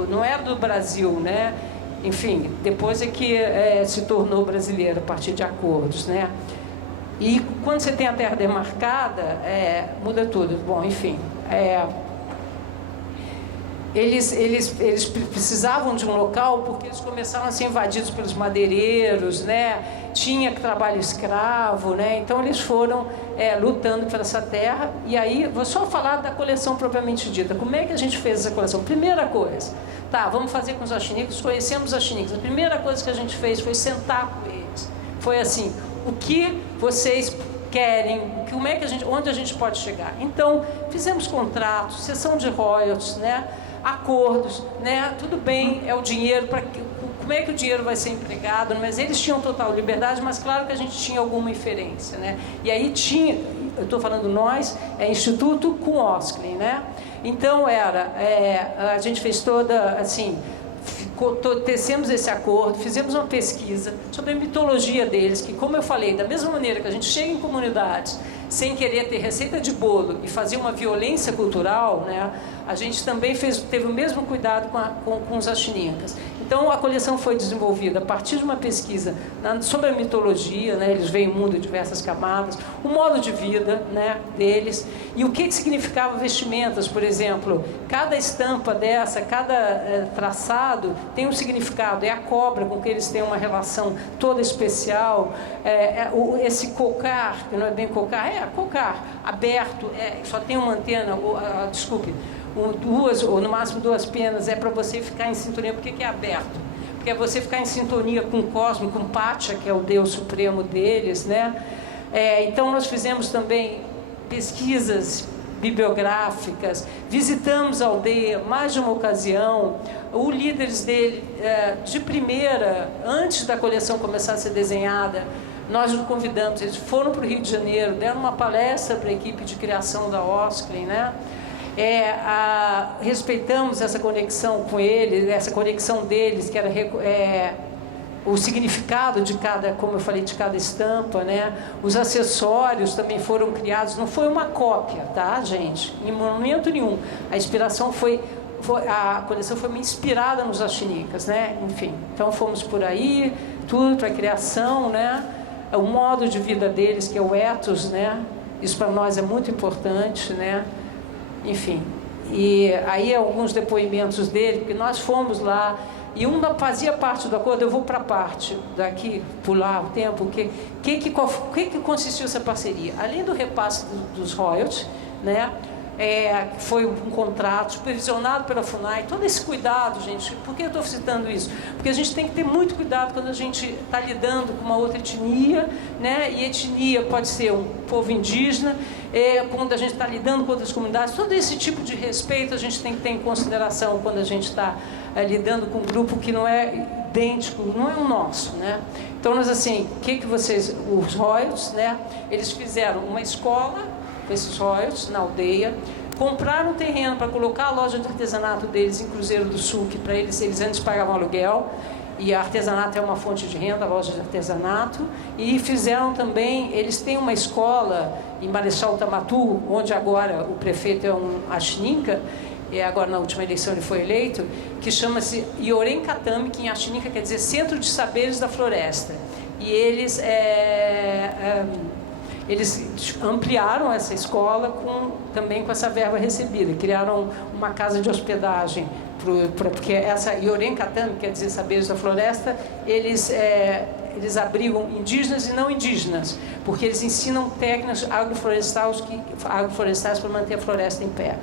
não era do Brasil, né? Enfim, depois é que se tornou brasileira a partir de acordos, né? E quando você tem a terra demarcada, muda tudo. Bom, enfim, eles precisavam de um local porque eles começaram a ser invadidos pelos madeireiros, né? Tinha trabalho escravo, né? Então eles foram lutando por essa terra. E aí, vou só falar da coleção propriamente dita. Como é que a gente fez essa coleção? Primeira coisa, vamos fazer com os axinicos, conhecemos os axinicos. A primeira coisa que a gente fez foi sentar com eles. Foi assim, o que vocês querem, onde a gente pode chegar? Então, fizemos contratos, cessão de royalties, né? Acordos, né? Tudo bem, é o dinheiro, como é que o dinheiro vai ser empregado, mas eles tinham total liberdade, mas claro que a gente tinha alguma inferência, né? E aí eu estou falando nós, Instituto com Osklin, né? Então a gente fez toda, assim, tecemos esse acordo, fizemos uma pesquisa sobre a mitologia deles, que, como eu falei, da mesma maneira que a gente chega em comunidades sem querer ter receita de bolo e fazer uma violência cultural, né, a gente também teve o mesmo cuidado com os axinicas. Então, a coleção foi desenvolvida a partir de uma pesquisa sobre a mitologia, né, eles veem o mundo em diversas camadas, o modo de vida, né, deles, e o que significava vestimentas, por exemplo. Cada estampa dessa, cada traçado tem um significado. É a cobra com que eles têm uma relação toda especial, esse cocar, que não é bem cocar, cocar aberto, só tem uma antena, duas, ou no máximo duas penas, para você ficar em sintonia. Por que é aberto? Porque é você ficar em sintonia com o cosmo, com Pacha, que é o Deus supremo deles, né? Então nós fizemos também pesquisas bibliográficas, visitamos a aldeia mais de uma ocasião, os líderes dele, de primeira, antes da coleção começar a ser desenhada, nós os convidamos, eles foram para o Rio de Janeiro, deram uma palestra para a equipe de criação da Osklin, né? Respeitamos essa conexão com eles, essa conexão deles, que era o significado de cada, como eu falei, de cada estampa, né? Os acessórios também foram criados, não foi uma cópia, tá, gente? Em momento nenhum. A inspiração a coleção foi inspirada nos axinicas, né? Enfim, então fomos por aí, tudo para a criação, né? O modo de vida deles, que é o ethos, né? Isso para nós é muito importante, né? Enfim, e aí alguns depoimentos dele, porque nós fomos lá, e fazia parte do acordo. Eu vou para a parte daqui, pular o tempo, o que consistiu essa parceria? Além do repasse dos royalties, né? Foi um contrato supervisionado pela FUNAI, todo esse cuidado, gente. Por que eu estou citando isso? Porque a gente tem que ter muito cuidado quando a gente está lidando com uma outra etnia, né? E etnia pode ser um povo indígena, quando a gente está lidando com outras comunidades, todo esse tipo de respeito a gente tem que ter em consideração quando a gente está lidando com um grupo que não é idêntico, não é o nosso, né? Então, nós, assim, os royalties, né? Eles fizeram uma escola com esses royalties na aldeia, compraram um terreno para colocar a loja de artesanato deles em Cruzeiro do Sul, que para eles antes pagavam aluguel, e a artesanato é uma fonte de renda, a loja de artesanato, e fizeram também, eles têm uma escola em Marechal Tamatu, onde agora o prefeito é um Achininca, e agora na última eleição ele foi eleito, que chama-se Iorencatame, que em Achininca quer dizer Centro de Saberes da Floresta. E eles ampliaram essa escola também com essa verba recebida, criaram uma casa de hospedagem, porque essa Iorencatame, quer dizer Saberes da Floresta, eles abrigam indígenas e não indígenas, porque eles ensinam técnicas agroflorestais para manter a floresta em pé.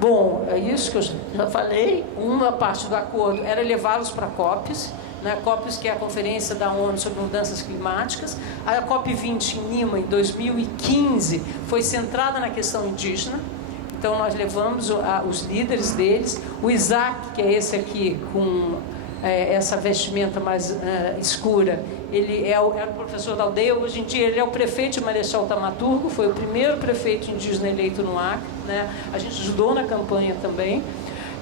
Bom, é isso que eu já falei. Uma parte do acordo era levá-los para a COPs, né? COPs, que é a Conferência da ONU sobre Mudanças Climáticas. A COP20 em Lima, em 2015, foi centrada na questão indígena. Então, nós levamos os líderes deles. O Isaac, que é esse aqui, com essa vestimenta mais escura, ele era o professor da aldeia. Hoje em dia, ele é o prefeito de Marechal Tamaturgo, foi o primeiro prefeito indígena eleito no Acre, né? A gente ajudou na campanha também.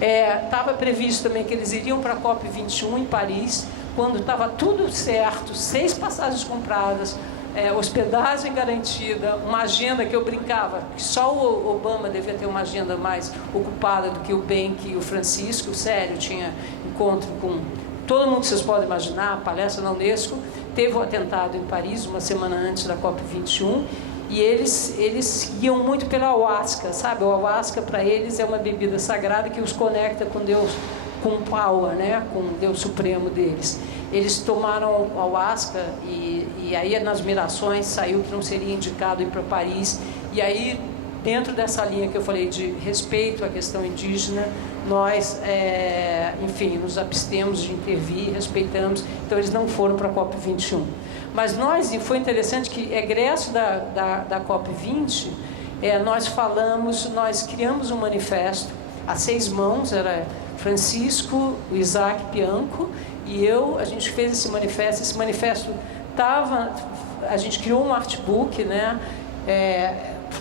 Estava previsto também que eles iriam para a COP21 em Paris, quando estava tudo certo, 6 passagens compradas, hospedagem garantida, uma agenda que eu brincava, que só o Obama devia ter uma agenda mais ocupada do que o Benck e o Francisco, sério, tinha encontro com todo mundo que vocês podem imaginar, palestra na Unesco, teve um atentado em Paris, uma semana antes da COP21, e eles iam muito pela ayahuasca, sabe? O ayahuasca para eles é uma bebida sagrada que os conecta com Deus, com o Paua, né? Com o Deus Supremo deles. Eles tomaram ayahuasca e aí nas mirações saiu que não seria indicado ir para Paris. E aí, dentro dessa linha que eu falei de respeito à questão indígena, nós, enfim, nos abstemos de intervir, respeitamos. Então, eles não foram para a COP21. Mas foi interessante que, egresso da COP20, nós criamos um manifesto a 6 mãos, era Francisco, o Isaac Bianco e eu. A gente fez esse manifesto a gente criou um artbook, né,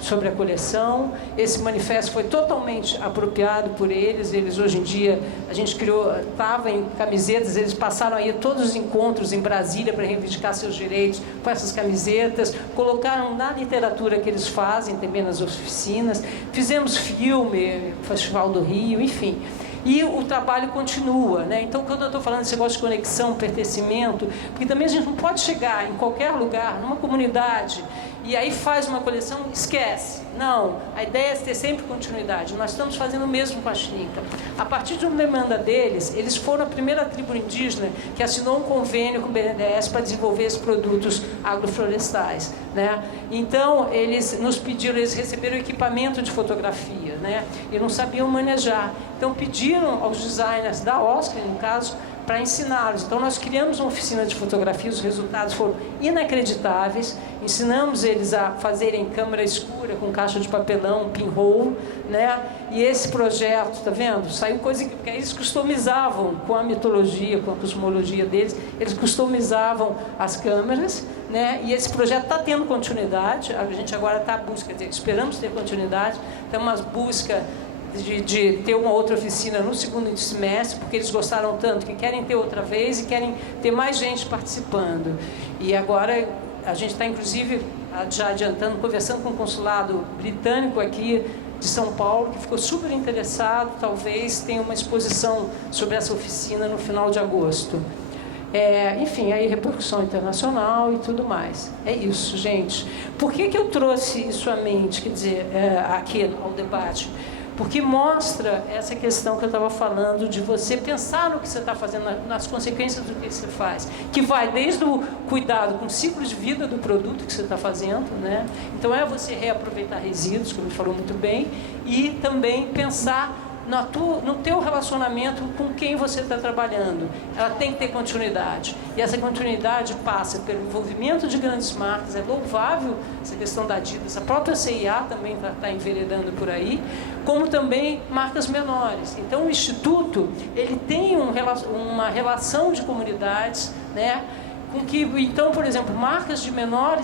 sobre a coleção. Esse manifesto foi totalmente apropriado por eles. Eles hoje em dia, a gente estava em camisetas, eles passaram aí todos os encontros em Brasília para reivindicar seus direitos com essas camisetas, colocaram na literatura que eles fazem, também nas oficinas, fizemos filme, Festival do Rio, enfim. E o trabalho continua, né? Então, quando eu estou falando desse negócio de conexão, pertencimento, porque também a gente não pode chegar em qualquer lugar, numa comunidade, e aí faz uma coleção, esquece. Não, a ideia é ter sempre continuidade. Nós estamos fazendo o mesmo com a Achininca. A partir de uma demanda deles, eles foram a primeira tribo indígena que assinou um convênio com o BNDES para desenvolver esses produtos agroflorestais, né? Então, eles nos pediram, eles receberam equipamento de fotografia, né? E não sabiam manejar. Então, pediram aos designers da Oscar, no caso, para ensiná-los. Então, nós criamos uma oficina de fotografia, os resultados foram inacreditáveis, ensinamos eles a fazerem câmera escura com caixa de papelão, pinhole, né? E esse projeto, tá vendo? Saiu coisa que eles customizavam com a mitologia, com a cosmologia deles, eles customizavam as câmeras, né? E esse projeto está tendo continuidade, a gente agora está à busca, esperamos ter continuidade, estamos à busca de ter uma outra oficina no segundo semestre, porque eles gostaram tanto que querem ter outra vez e querem ter mais gente participando. E agora a gente está, inclusive, já adiantando, conversando com o consulado britânico aqui de São Paulo, que ficou super interessado, talvez tenha uma exposição sobre essa oficina no final de agosto. Enfim, aí repercussão internacional e tudo mais. É isso, gente. Por que eu trouxe isso à mente, quer dizer, aqui ao debate? Porque mostra essa questão que eu estava falando de você pensar no que você está fazendo, nas consequências do que você faz, que vai desde o cuidado com o ciclo de vida do produto que você está fazendo, né? Então, você reaproveitar resíduos, como ele falou muito bem, e também pensar no teu relacionamento com quem você está trabalhando. Ela tem que ter continuidade. E essa continuidade passa pelo envolvimento de grandes marcas. É louvável essa questão da Adidas. A própria CIA também está enveredando por aí, como também marcas menores. Então, o Instituto ele tem uma relação de comunidades, né, com que, então, por exemplo, marcas de menor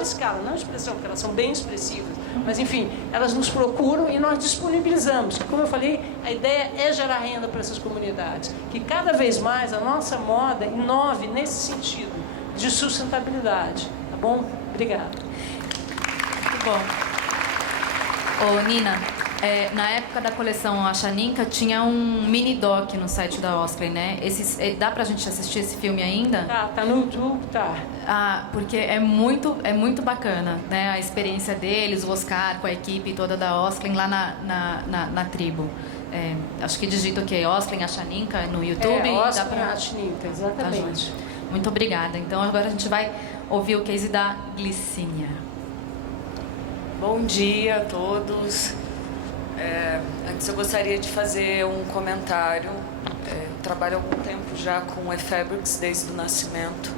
escala, não expressão, porque elas são bem expressivas, mas enfim, elas nos procuram e nós disponibilizamos. Como eu falei, a ideia é gerar renda para essas comunidades, que cada vez mais a nossa moda inove nesse sentido de sustentabilidade, tá bom? Obrigada. Muito bom. Ô, Nina, na época da coleção A Xaninca tinha um mini doc no site da Osklin, né? Dá pra gente assistir esse filme ainda? Tá no YouTube, tá. Ah, porque é muito bacana, né? A experiência deles, o Oscar com a equipe toda da Osklin lá na tribo. Acho que digita o quê? Osklin A Xaninca no YouTube? Osklin A Xaninca, exatamente. Tá, muito obrigada. Então agora a gente vai ouvir o case da Glicínia. Bom dia a todos. Antes eu gostaria de fazer um comentário. Trabalho há algum tempo já com a Fabrics desde o nascimento.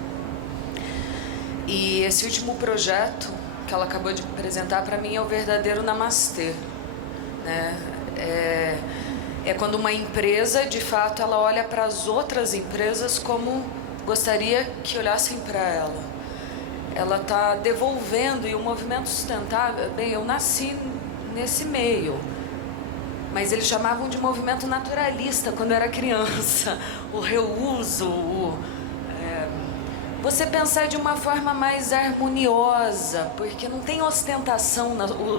E esse último projeto que ela acabou de apresentar para mim é o verdadeiro namastê, né? É quando uma empresa, de fato, ela olha para as outras empresas como gostaria que olhassem para ela. Ela está devolvendo, e o movimento sustentável, bem, eu nasci nesse meio, mas eles chamavam de movimento naturalista quando eu era criança. O reuso, você pensar de uma forma mais harmoniosa, porque não tem ostentação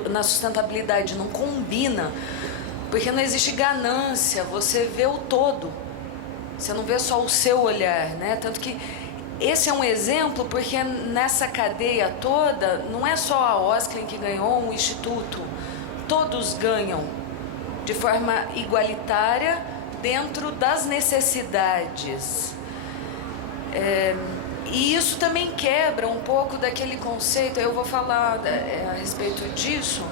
na sustentabilidade, não combina, porque não existe ganância, você vê o todo, você não vê só o seu olhar, né? Tanto que esse é um exemplo, porque nessa cadeia toda, não é só a Osklin que ganhou, um instituto, todos ganham de forma igualitária dentro das necessidades. E isso também quebra um pouco daquele conceito, eu vou falar a respeito disso.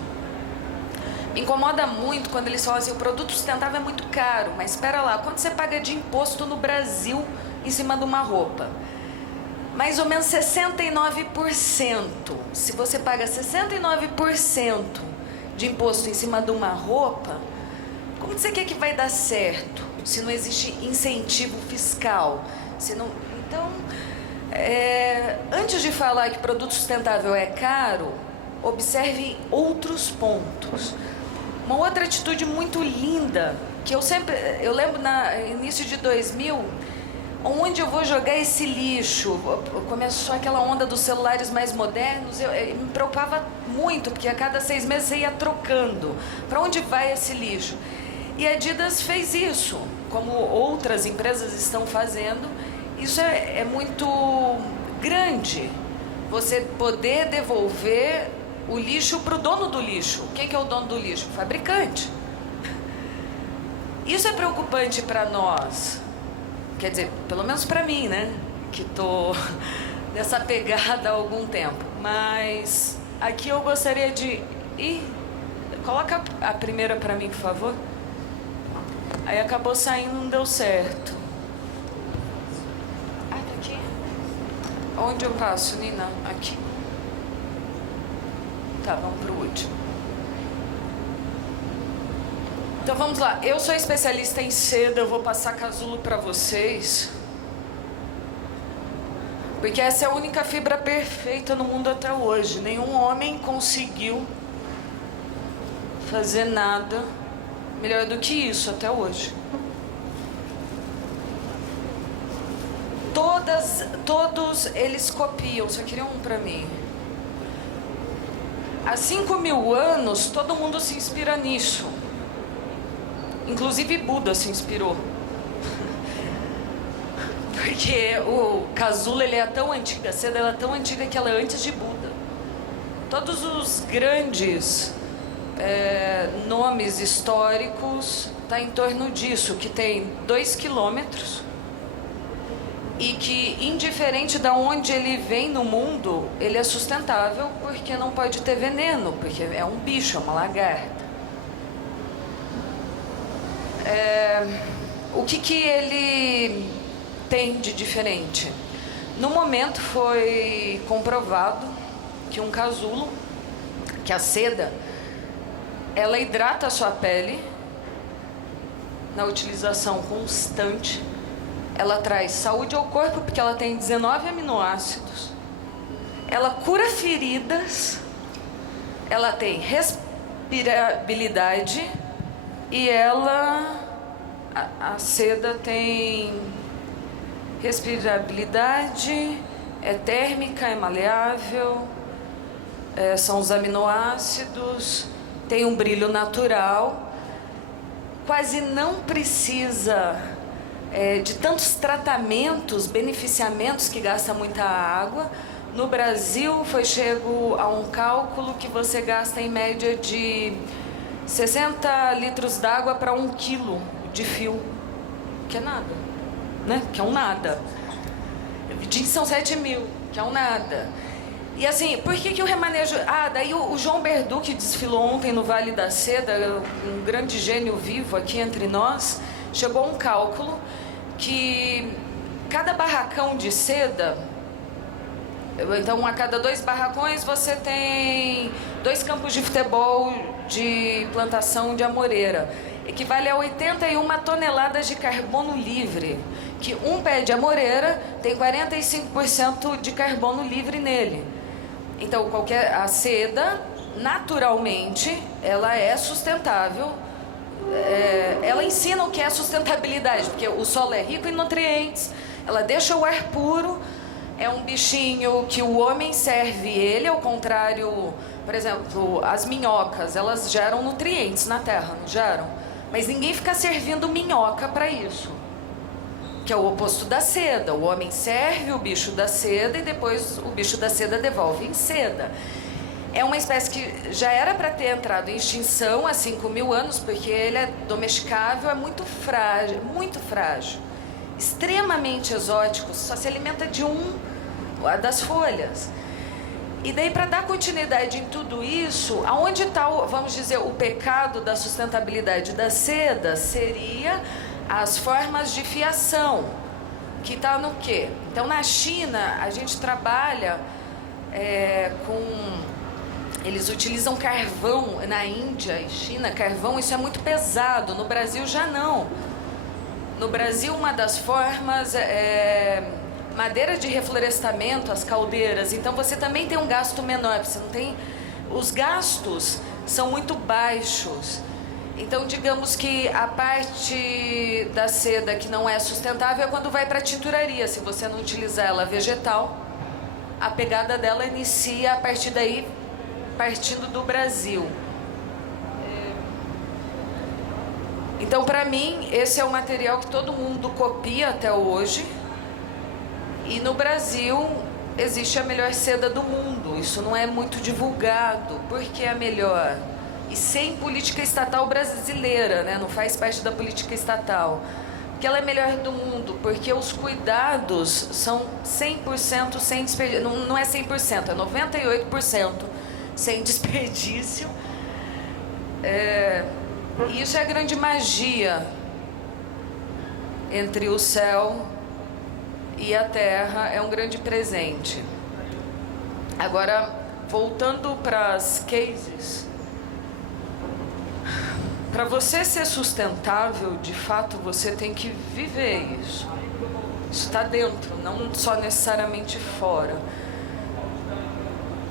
Me incomoda muito quando eles falam assim, o produto sustentável é muito caro, mas espera lá, quanto você paga de imposto no Brasil em cima de uma roupa? Mais ou menos 69%. Se você paga 69% de imposto em cima de uma roupa, como você quer que vai dar certo? Se não existe incentivo fiscal, se não... Então, antes de falar que produto sustentável é caro, observe outros pontos. Uma outra atitude muito linda, que eu lembro no início de 2000, onde eu vou jogar esse lixo? Começou aquela onda dos celulares mais modernos, eu me preocupava muito, porque a cada 6 meses você ia trocando. Para onde vai esse lixo? E a Adidas fez isso, como outras empresas estão fazendo. Isso é muito grande, você poder devolver o lixo para o dono do lixo. Quem que é o dono do lixo? O fabricante. Isso é preocupante para nós. Quer dizer, pelo menos para mim, né? Que estou nessa pegada há algum tempo. Mas aqui eu gostaria de... Coloca a primeira para mim, por favor. Aí acabou saindo, não deu certo. Tá aqui? Onde eu passo, Nina? Aqui. Tá, vamos pro último. Então vamos lá, eu sou especialista em seda, eu vou passar casulo para vocês, porque essa é a única fibra perfeita no mundo até hoje. Nenhum homem conseguiu fazer nada melhor do que isso até hoje. Todos eles copiam, só queria um para mim. Há 5.000 anos, todo mundo se inspira nisso. Inclusive Buda se inspirou. Porque o casulo, ele é tão antigo, a seda ela é tão antiga que ela é antes de Buda. Todos os grandes nomes históricos tá em torno disso, que tem 2 quilômetros e que, indiferente de onde ele vem no mundo, ele é sustentável porque não pode ter veneno, porque é um bicho, é uma lagarta. O que ele tem de diferente? No momento foi comprovado que um casulo, que a seda, ela hidrata a sua pele na utilização constante ela traz saúde ao corpo, porque ela tem 19 aminoácidos, ela cura feridas, ela tem respirabilidade e a seda tem respirabilidade, é térmica, é maleável, são os aminoácidos, tem um brilho natural, quase não precisa de tantos tratamentos, beneficiamentos que gasta muita água. No Brasil foi chego a um cálculo que você gasta em média de 60 litros d'água para 1 quilo de fio, que é nada, né? Que é um nada. São 7 mil, que é um nada. E assim, por que o remanejo... daí o João Berdu, que desfilou ontem no Vale da Seda, um grande gênio vivo aqui entre nós, chegou a um cálculo que cada barracão de seda... Então, a cada 2 barracões, você tem 2 campos de futebol de plantação de amoreira. Equivale a 81 toneladas de carbono livre, que um pé de amoreira tem 45% de carbono livre nele. Então, a seda, naturalmente, ela é sustentável. Ela ensina o que é sustentabilidade, porque o solo é rico em nutrientes, ela deixa o ar puro. É um bichinho que o homem serve ele, ao contrário, por exemplo, as minhocas, elas geram nutrientes na terra, não geram? Mas ninguém fica servindo minhoca para isso, que é o oposto da seda. O homem serve o bicho da seda e depois o bicho da seda devolve em seda. É uma espécie que já era para ter entrado em extinção há 5.000 anos, porque ele é domesticável, é muito frágil. Extremamente exótico, só se alimenta de das folhas. E daí, para dar continuidade em tudo isso, aonde está, vamos dizer, o pecado da sustentabilidade da seda seria as formas de fiação, que está no quê? Então, na China, a gente trabalha eles utilizam carvão. Na Índia e China, carvão, isso é muito pesado. No Brasil, já não. No Brasil, uma das formas é madeira de reflorestamento, as caldeiras. Então, você também tem um gasto menor. Você não tem... Os gastos são muito baixos. Então, digamos que a parte da seda que não é sustentável é quando vai para a tinturaria. Se você não utilizar ela vegetal, a pegada dela inicia a partir daí, partindo do Brasil. Então, para mim, esse é o material que todo mundo copia até hoje. E no Brasil existe a melhor seda do mundo. Isso não é muito divulgado. Por que é a melhor? E sem política estatal brasileira, né? Não faz parte da política estatal. Porque ela é a melhor do mundo, porque os cuidados são 100% sem desperdício. Não é 100%, é 98% sem desperdício. E isso é a grande magia entre o céu e a terra, é um grande presente. Agora, voltando para as cases, para você ser sustentável, de fato, você tem que viver isso. Isso está dentro, não só necessariamente fora.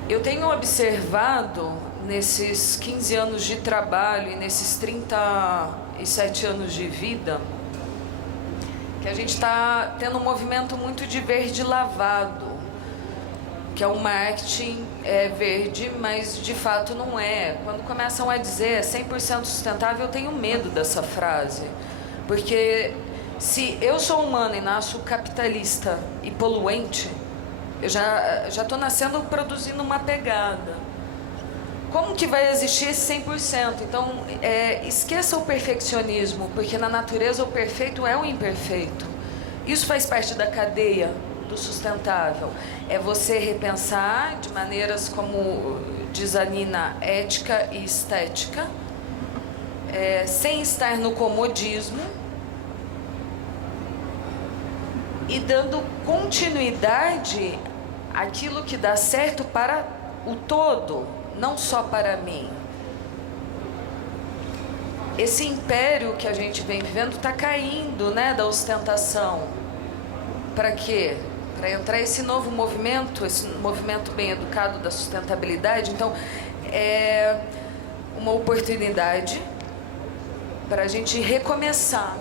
Eu tenho observado nesses 15 anos de trabalho e nesses 37 anos de vida, que a gente está tendo um movimento muito de verde lavado, que é um marketing verde, mas de fato não é. Quando começam a dizer 100% sustentável, eu tenho medo dessa frase, porque se eu sou humano e nasço capitalista e poluente, eu já estou nascendo produzindo uma pegada. Como que vai existir esse 100%? Então, esqueça o perfeccionismo, porque na natureza o perfeito é o imperfeito. Isso faz parte da cadeia do sustentável. É você repensar de maneiras, como diz a Nina, ética e estética, sem estar no comodismo e dando continuidade àquilo que dá certo para o todo, não só para mim. Esse império que a gente vem vivendo está caindo, né, da ostentação. para quê? Para entrar esse novo movimento, esse movimento bem educado da sustentabilidade. Então, é uma oportunidade para a gente recomeçar,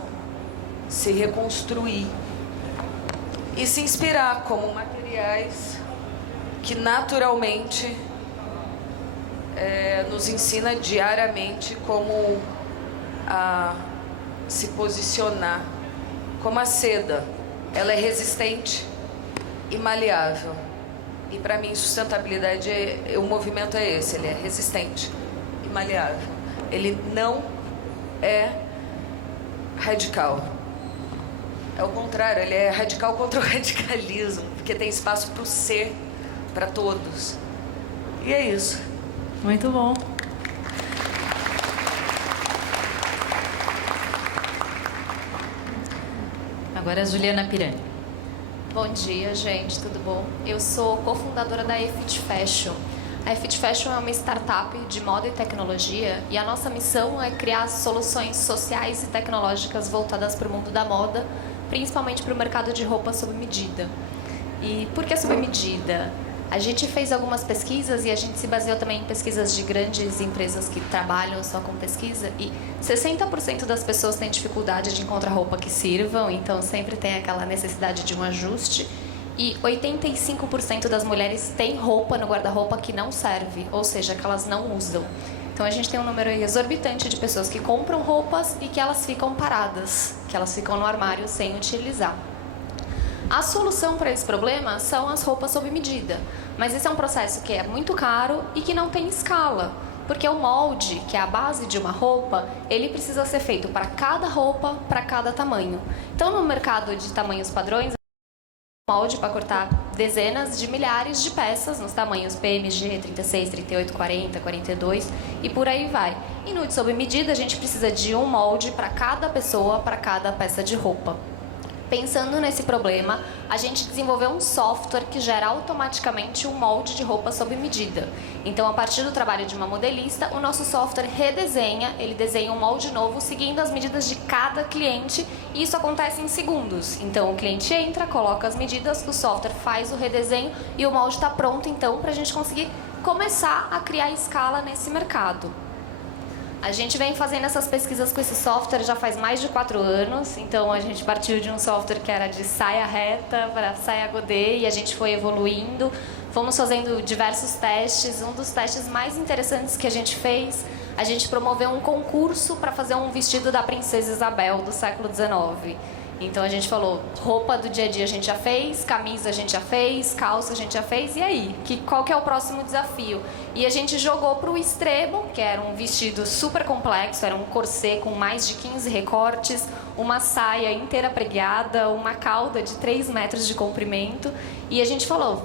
se reconstruir e se inspirar como materiais que naturalmente nos ensina diariamente como a se posicionar. Como a seda, ela é resistente e maleável. E para mim, sustentabilidade, o movimento é esse, ele é resistente e maleável. Ele não é radical. É o contrário, ele é radical contra o radicalismo, porque tem espaço para o ser, para todos. E é isso. Muito bom. Agora a Juliana Pirani. Bom dia, gente, tudo bom? Eu sou cofundadora da eFit Fashion. A eFit Fashion é uma startup de moda e tecnologia e a nossa missão é criar soluções sociais e tecnológicas voltadas para o mundo da moda, principalmente para o mercado de roupa sob medida. E por que sob medida? A gente fez algumas pesquisas e a gente se baseou também em pesquisas de grandes empresas que trabalham só com pesquisa e 60% das pessoas têm dificuldade de encontrar roupa que sirvam, então sempre tem aquela necessidade de um ajuste. E 85% das mulheres têm roupa no guarda-roupa que não serve, ou seja, que elas não usam. Então a gente tem um número exorbitante de pessoas que compram roupas e que elas ficam paradas, que elas ficam no armário sem utilizar. A solução para esse problema são as roupas sob medida, mas esse é um processo que é muito caro e que não tem escala, porque o molde, que é a base de uma roupa, ele precisa ser feito para cada roupa, para cada tamanho. Então no mercado de tamanhos padrões, molde para cortar dezenas de milhares de peças nos tamanhos PMG, 36, 38, 40, 42 e por aí vai. E no de sob medida a gente precisa de um molde para cada pessoa, para cada peça de roupa. Pensando nesse problema, a gente desenvolveu um software que gera automaticamente um molde de roupa sob medida. Então, a partir do trabalho de uma modelista, o nosso software redesenha, ele desenha um molde novo seguindo as medidas de cada cliente e isso acontece em segundos. Então, o cliente entra, coloca as medidas, o software faz o redesenho e o molde está pronto, então, para a gente conseguir começar a criar escala nesse mercado. A gente vem fazendo essas pesquisas com esse software já faz mais de 4 anos, então a gente partiu de um software que era de saia reta para saia godê e a gente foi evoluindo, fomos fazendo diversos testes. Um dos testes mais interessantes que a gente promoveu um concurso para fazer um vestido da Princesa Isabel do século XIX. Então a gente falou, roupa do dia a dia a gente já fez, camisa a gente já fez, calça a gente já fez, e aí? Qual que é o próximo desafio? E a gente jogou para o extremo, que era um vestido super complexo, era um corset com mais de 15 recortes, uma saia inteira pregueada, uma cauda de 3 metros de comprimento, e a gente falou,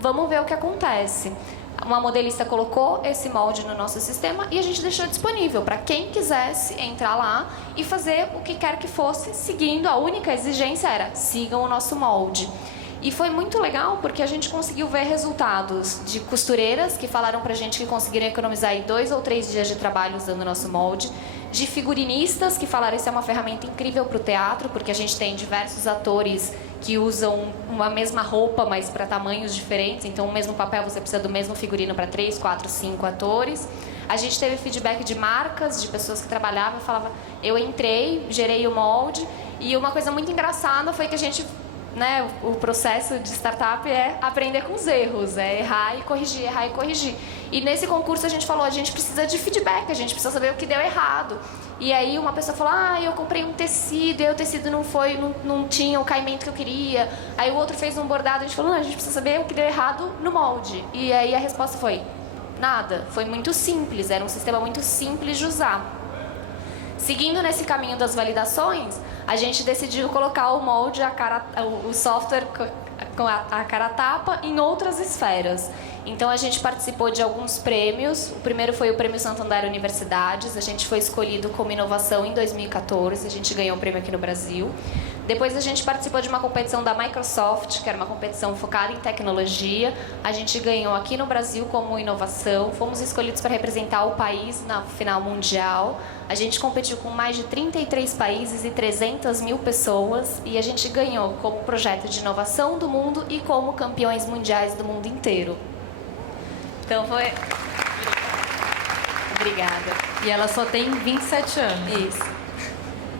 vamos ver o que acontece. Uma modelista colocou esse molde no nosso sistema e a gente deixou disponível para quem quisesse entrar lá e fazer o que quer que fosse, seguindo, a única exigência era, sigam o nosso molde. E foi muito legal porque a gente conseguiu ver resultados de costureiras que falaram pra gente que conseguiram economizar aí 2 ou 3 dias de trabalho usando o nosso molde, de figurinistas que falaram que isso é uma ferramenta incrível para o teatro, porque a gente tem diversos atores que usam uma mesma roupa, mas para tamanhos diferentes. Então, o mesmo papel, você precisa do mesmo figurino para 3, 4, 5 atores. A gente teve feedback de marcas, de pessoas que trabalhavam e falavam, eu entrei, gerei o molde. E uma coisa muito engraçada foi que a gente, né, o processo de startup é aprender com os erros, é errar e corrigir, errar e corrigir. E nesse concurso a gente falou, a gente precisa de feedback, a gente precisa saber o que deu errado. E aí uma pessoa falou, eu comprei um tecido, e o tecido não tinha o caimento que eu queria. Aí o outro fez um bordado, a gente falou, a gente precisa saber o que deu errado no molde. E aí a resposta foi, nada, foi muito simples, era um sistema muito simples de usar. Seguindo nesse caminho das validações, a gente decidiu colocar o molde, o software com a cara tapa em outras esferas. Então a gente participou de alguns prêmios. O primeiro foi o Prêmio Santander Universidades. A gente foi escolhido como inovação em 2014. A gente ganhou o prêmio aqui no Brasil. Depois a gente participou de uma competição da Microsoft, que era uma competição focada em tecnologia. A gente ganhou aqui no Brasil como inovação. Fomos escolhidos para representar o país na final mundial. A gente competiu com mais de 33 países e 300 mil pessoas. E a gente ganhou como projeto de inovação do mundo e como campeões mundiais do mundo inteiro. Então foi... Obrigada. E ela só tem 27 anos. Isso.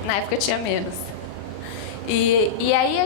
Na época eu tinha menos. E aí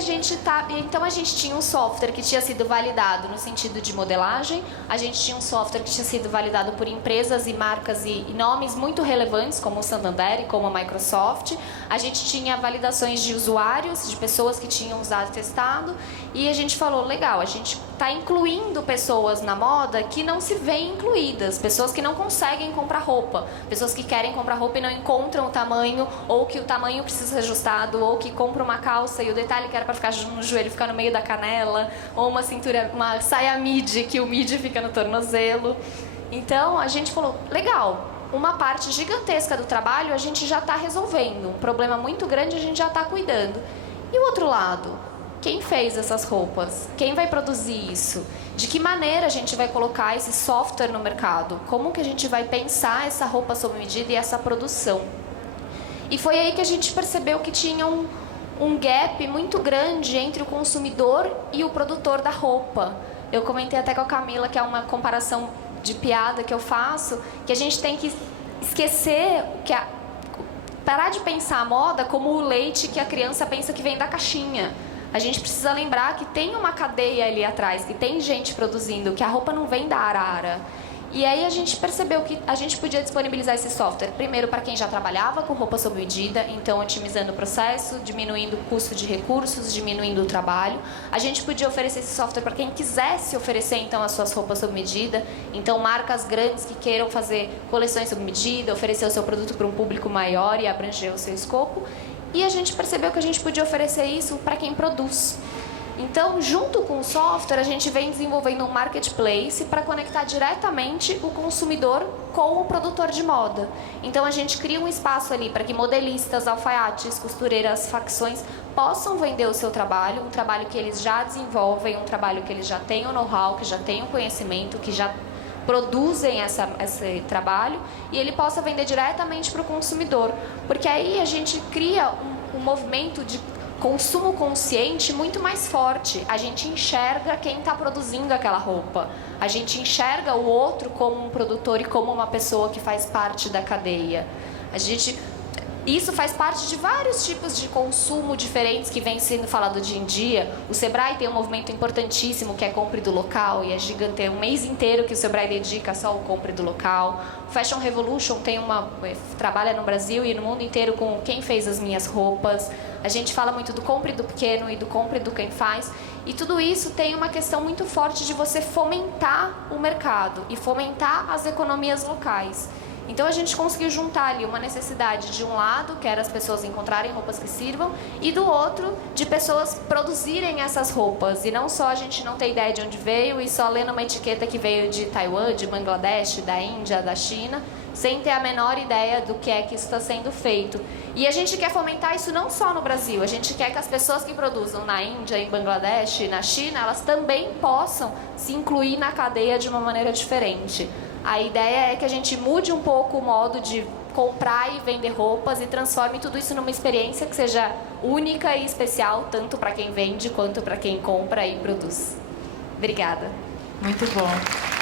então a gente tinha um software que tinha sido validado no sentido de modelagem, a gente tinha um software que tinha sido validado por empresas e marcas e nomes muito relevantes, como o Santander e como a Microsoft, a gente tinha validações de usuários, de pessoas que tinham usado e testado, e a gente falou, legal, a gente está incluindo pessoas na moda que não se veem incluídas, pessoas que não conseguem comprar roupa, pessoas que querem comprar roupa e não encontram o tamanho, ou que o tamanho precisa ser ajustado, ou que compram uma calça e o detalhe que era para ficar no joelho ficar no meio da canela, ou uma cintura, uma saia midi, que o midi fica no tornozelo. Então a gente falou, legal, uma parte gigantesca do trabalho a gente já está resolvendo, um problema muito grande a gente já está cuidando. E o outro lado? Quem fez essas roupas? Quem vai produzir isso? De que maneira a gente vai colocar esse software no mercado? Como que a gente vai pensar essa roupa sob medida e essa produção? E foi aí que a gente percebeu que tinha um gap muito grande entre o consumidor e o produtor da roupa. Eu comentei até com a Camila, que é uma comparação de piada que eu faço, que a gente tem que esquecer, parar de pensar a moda como o leite que a criança pensa que vem da caixinha. A gente precisa lembrar que tem uma cadeia ali atrás, que tem gente produzindo, que a roupa não vem da arara. E aí a gente percebeu que a gente podia disponibilizar esse software, primeiro para quem já trabalhava com roupa sob medida, então otimizando o processo, diminuindo o custo de recursos, diminuindo o trabalho. A gente podia oferecer esse software para quem quisesse oferecer então as suas roupas sob medida, então marcas grandes que queiram fazer coleções sob medida, oferecer o seu produto para um público maior e abranger o seu escopo. E a gente percebeu que a gente podia oferecer isso para quem produz. Então, junto com o software, a gente vem desenvolvendo um marketplace para conectar diretamente o consumidor com o produtor de moda. Então, a gente cria um espaço ali para que modelistas, alfaiates, costureiras, facções possam vender o seu trabalho, um trabalho que eles já desenvolvem, um trabalho que eles já têm o know-how, que já têm o conhecimento, que já produzem esse trabalho, e ele possa vender diretamente para o consumidor. Porque aí a gente cria um movimento de consumo consciente muito mais forte. A gente enxerga quem está produzindo aquela roupa. A gente enxerga o outro como um produtor e como uma pessoa que faz parte da cadeia. Isso faz parte de vários tipos de consumo diferentes que vem sendo falado dia em dia. O Sebrae tem um movimento importantíssimo que é compre do local, e é gigante, um mês inteiro que o Sebrae dedica só ao compre do local. O Fashion Revolution trabalha no Brasil e no mundo inteiro com quem fez as minhas roupas. A gente fala muito do compre do pequeno e do compre do quem faz. E tudo isso tem uma questão muito forte de você fomentar o mercado e fomentar as economias locais. Então a gente conseguiu juntar ali uma necessidade de um lado, que era as pessoas encontrarem roupas que sirvam, e do outro, de pessoas produzirem essas roupas. E não só a gente não ter ideia de onde veio e só lendo uma etiqueta que veio de Taiwan, de Bangladesh, da Índia, da China, sem ter a menor ideia do que é que isso está sendo feito. E a gente quer fomentar isso não só no Brasil, a gente quer que as pessoas que produzam na Índia, em Bangladesh, na China, elas também possam se incluir na cadeia de uma maneira diferente. A ideia é que a gente mude um pouco o modo de comprar e vender roupas e transforme tudo isso numa experiência que seja única e especial, tanto para quem vende quanto para quem compra e produz. Obrigada. Muito bom.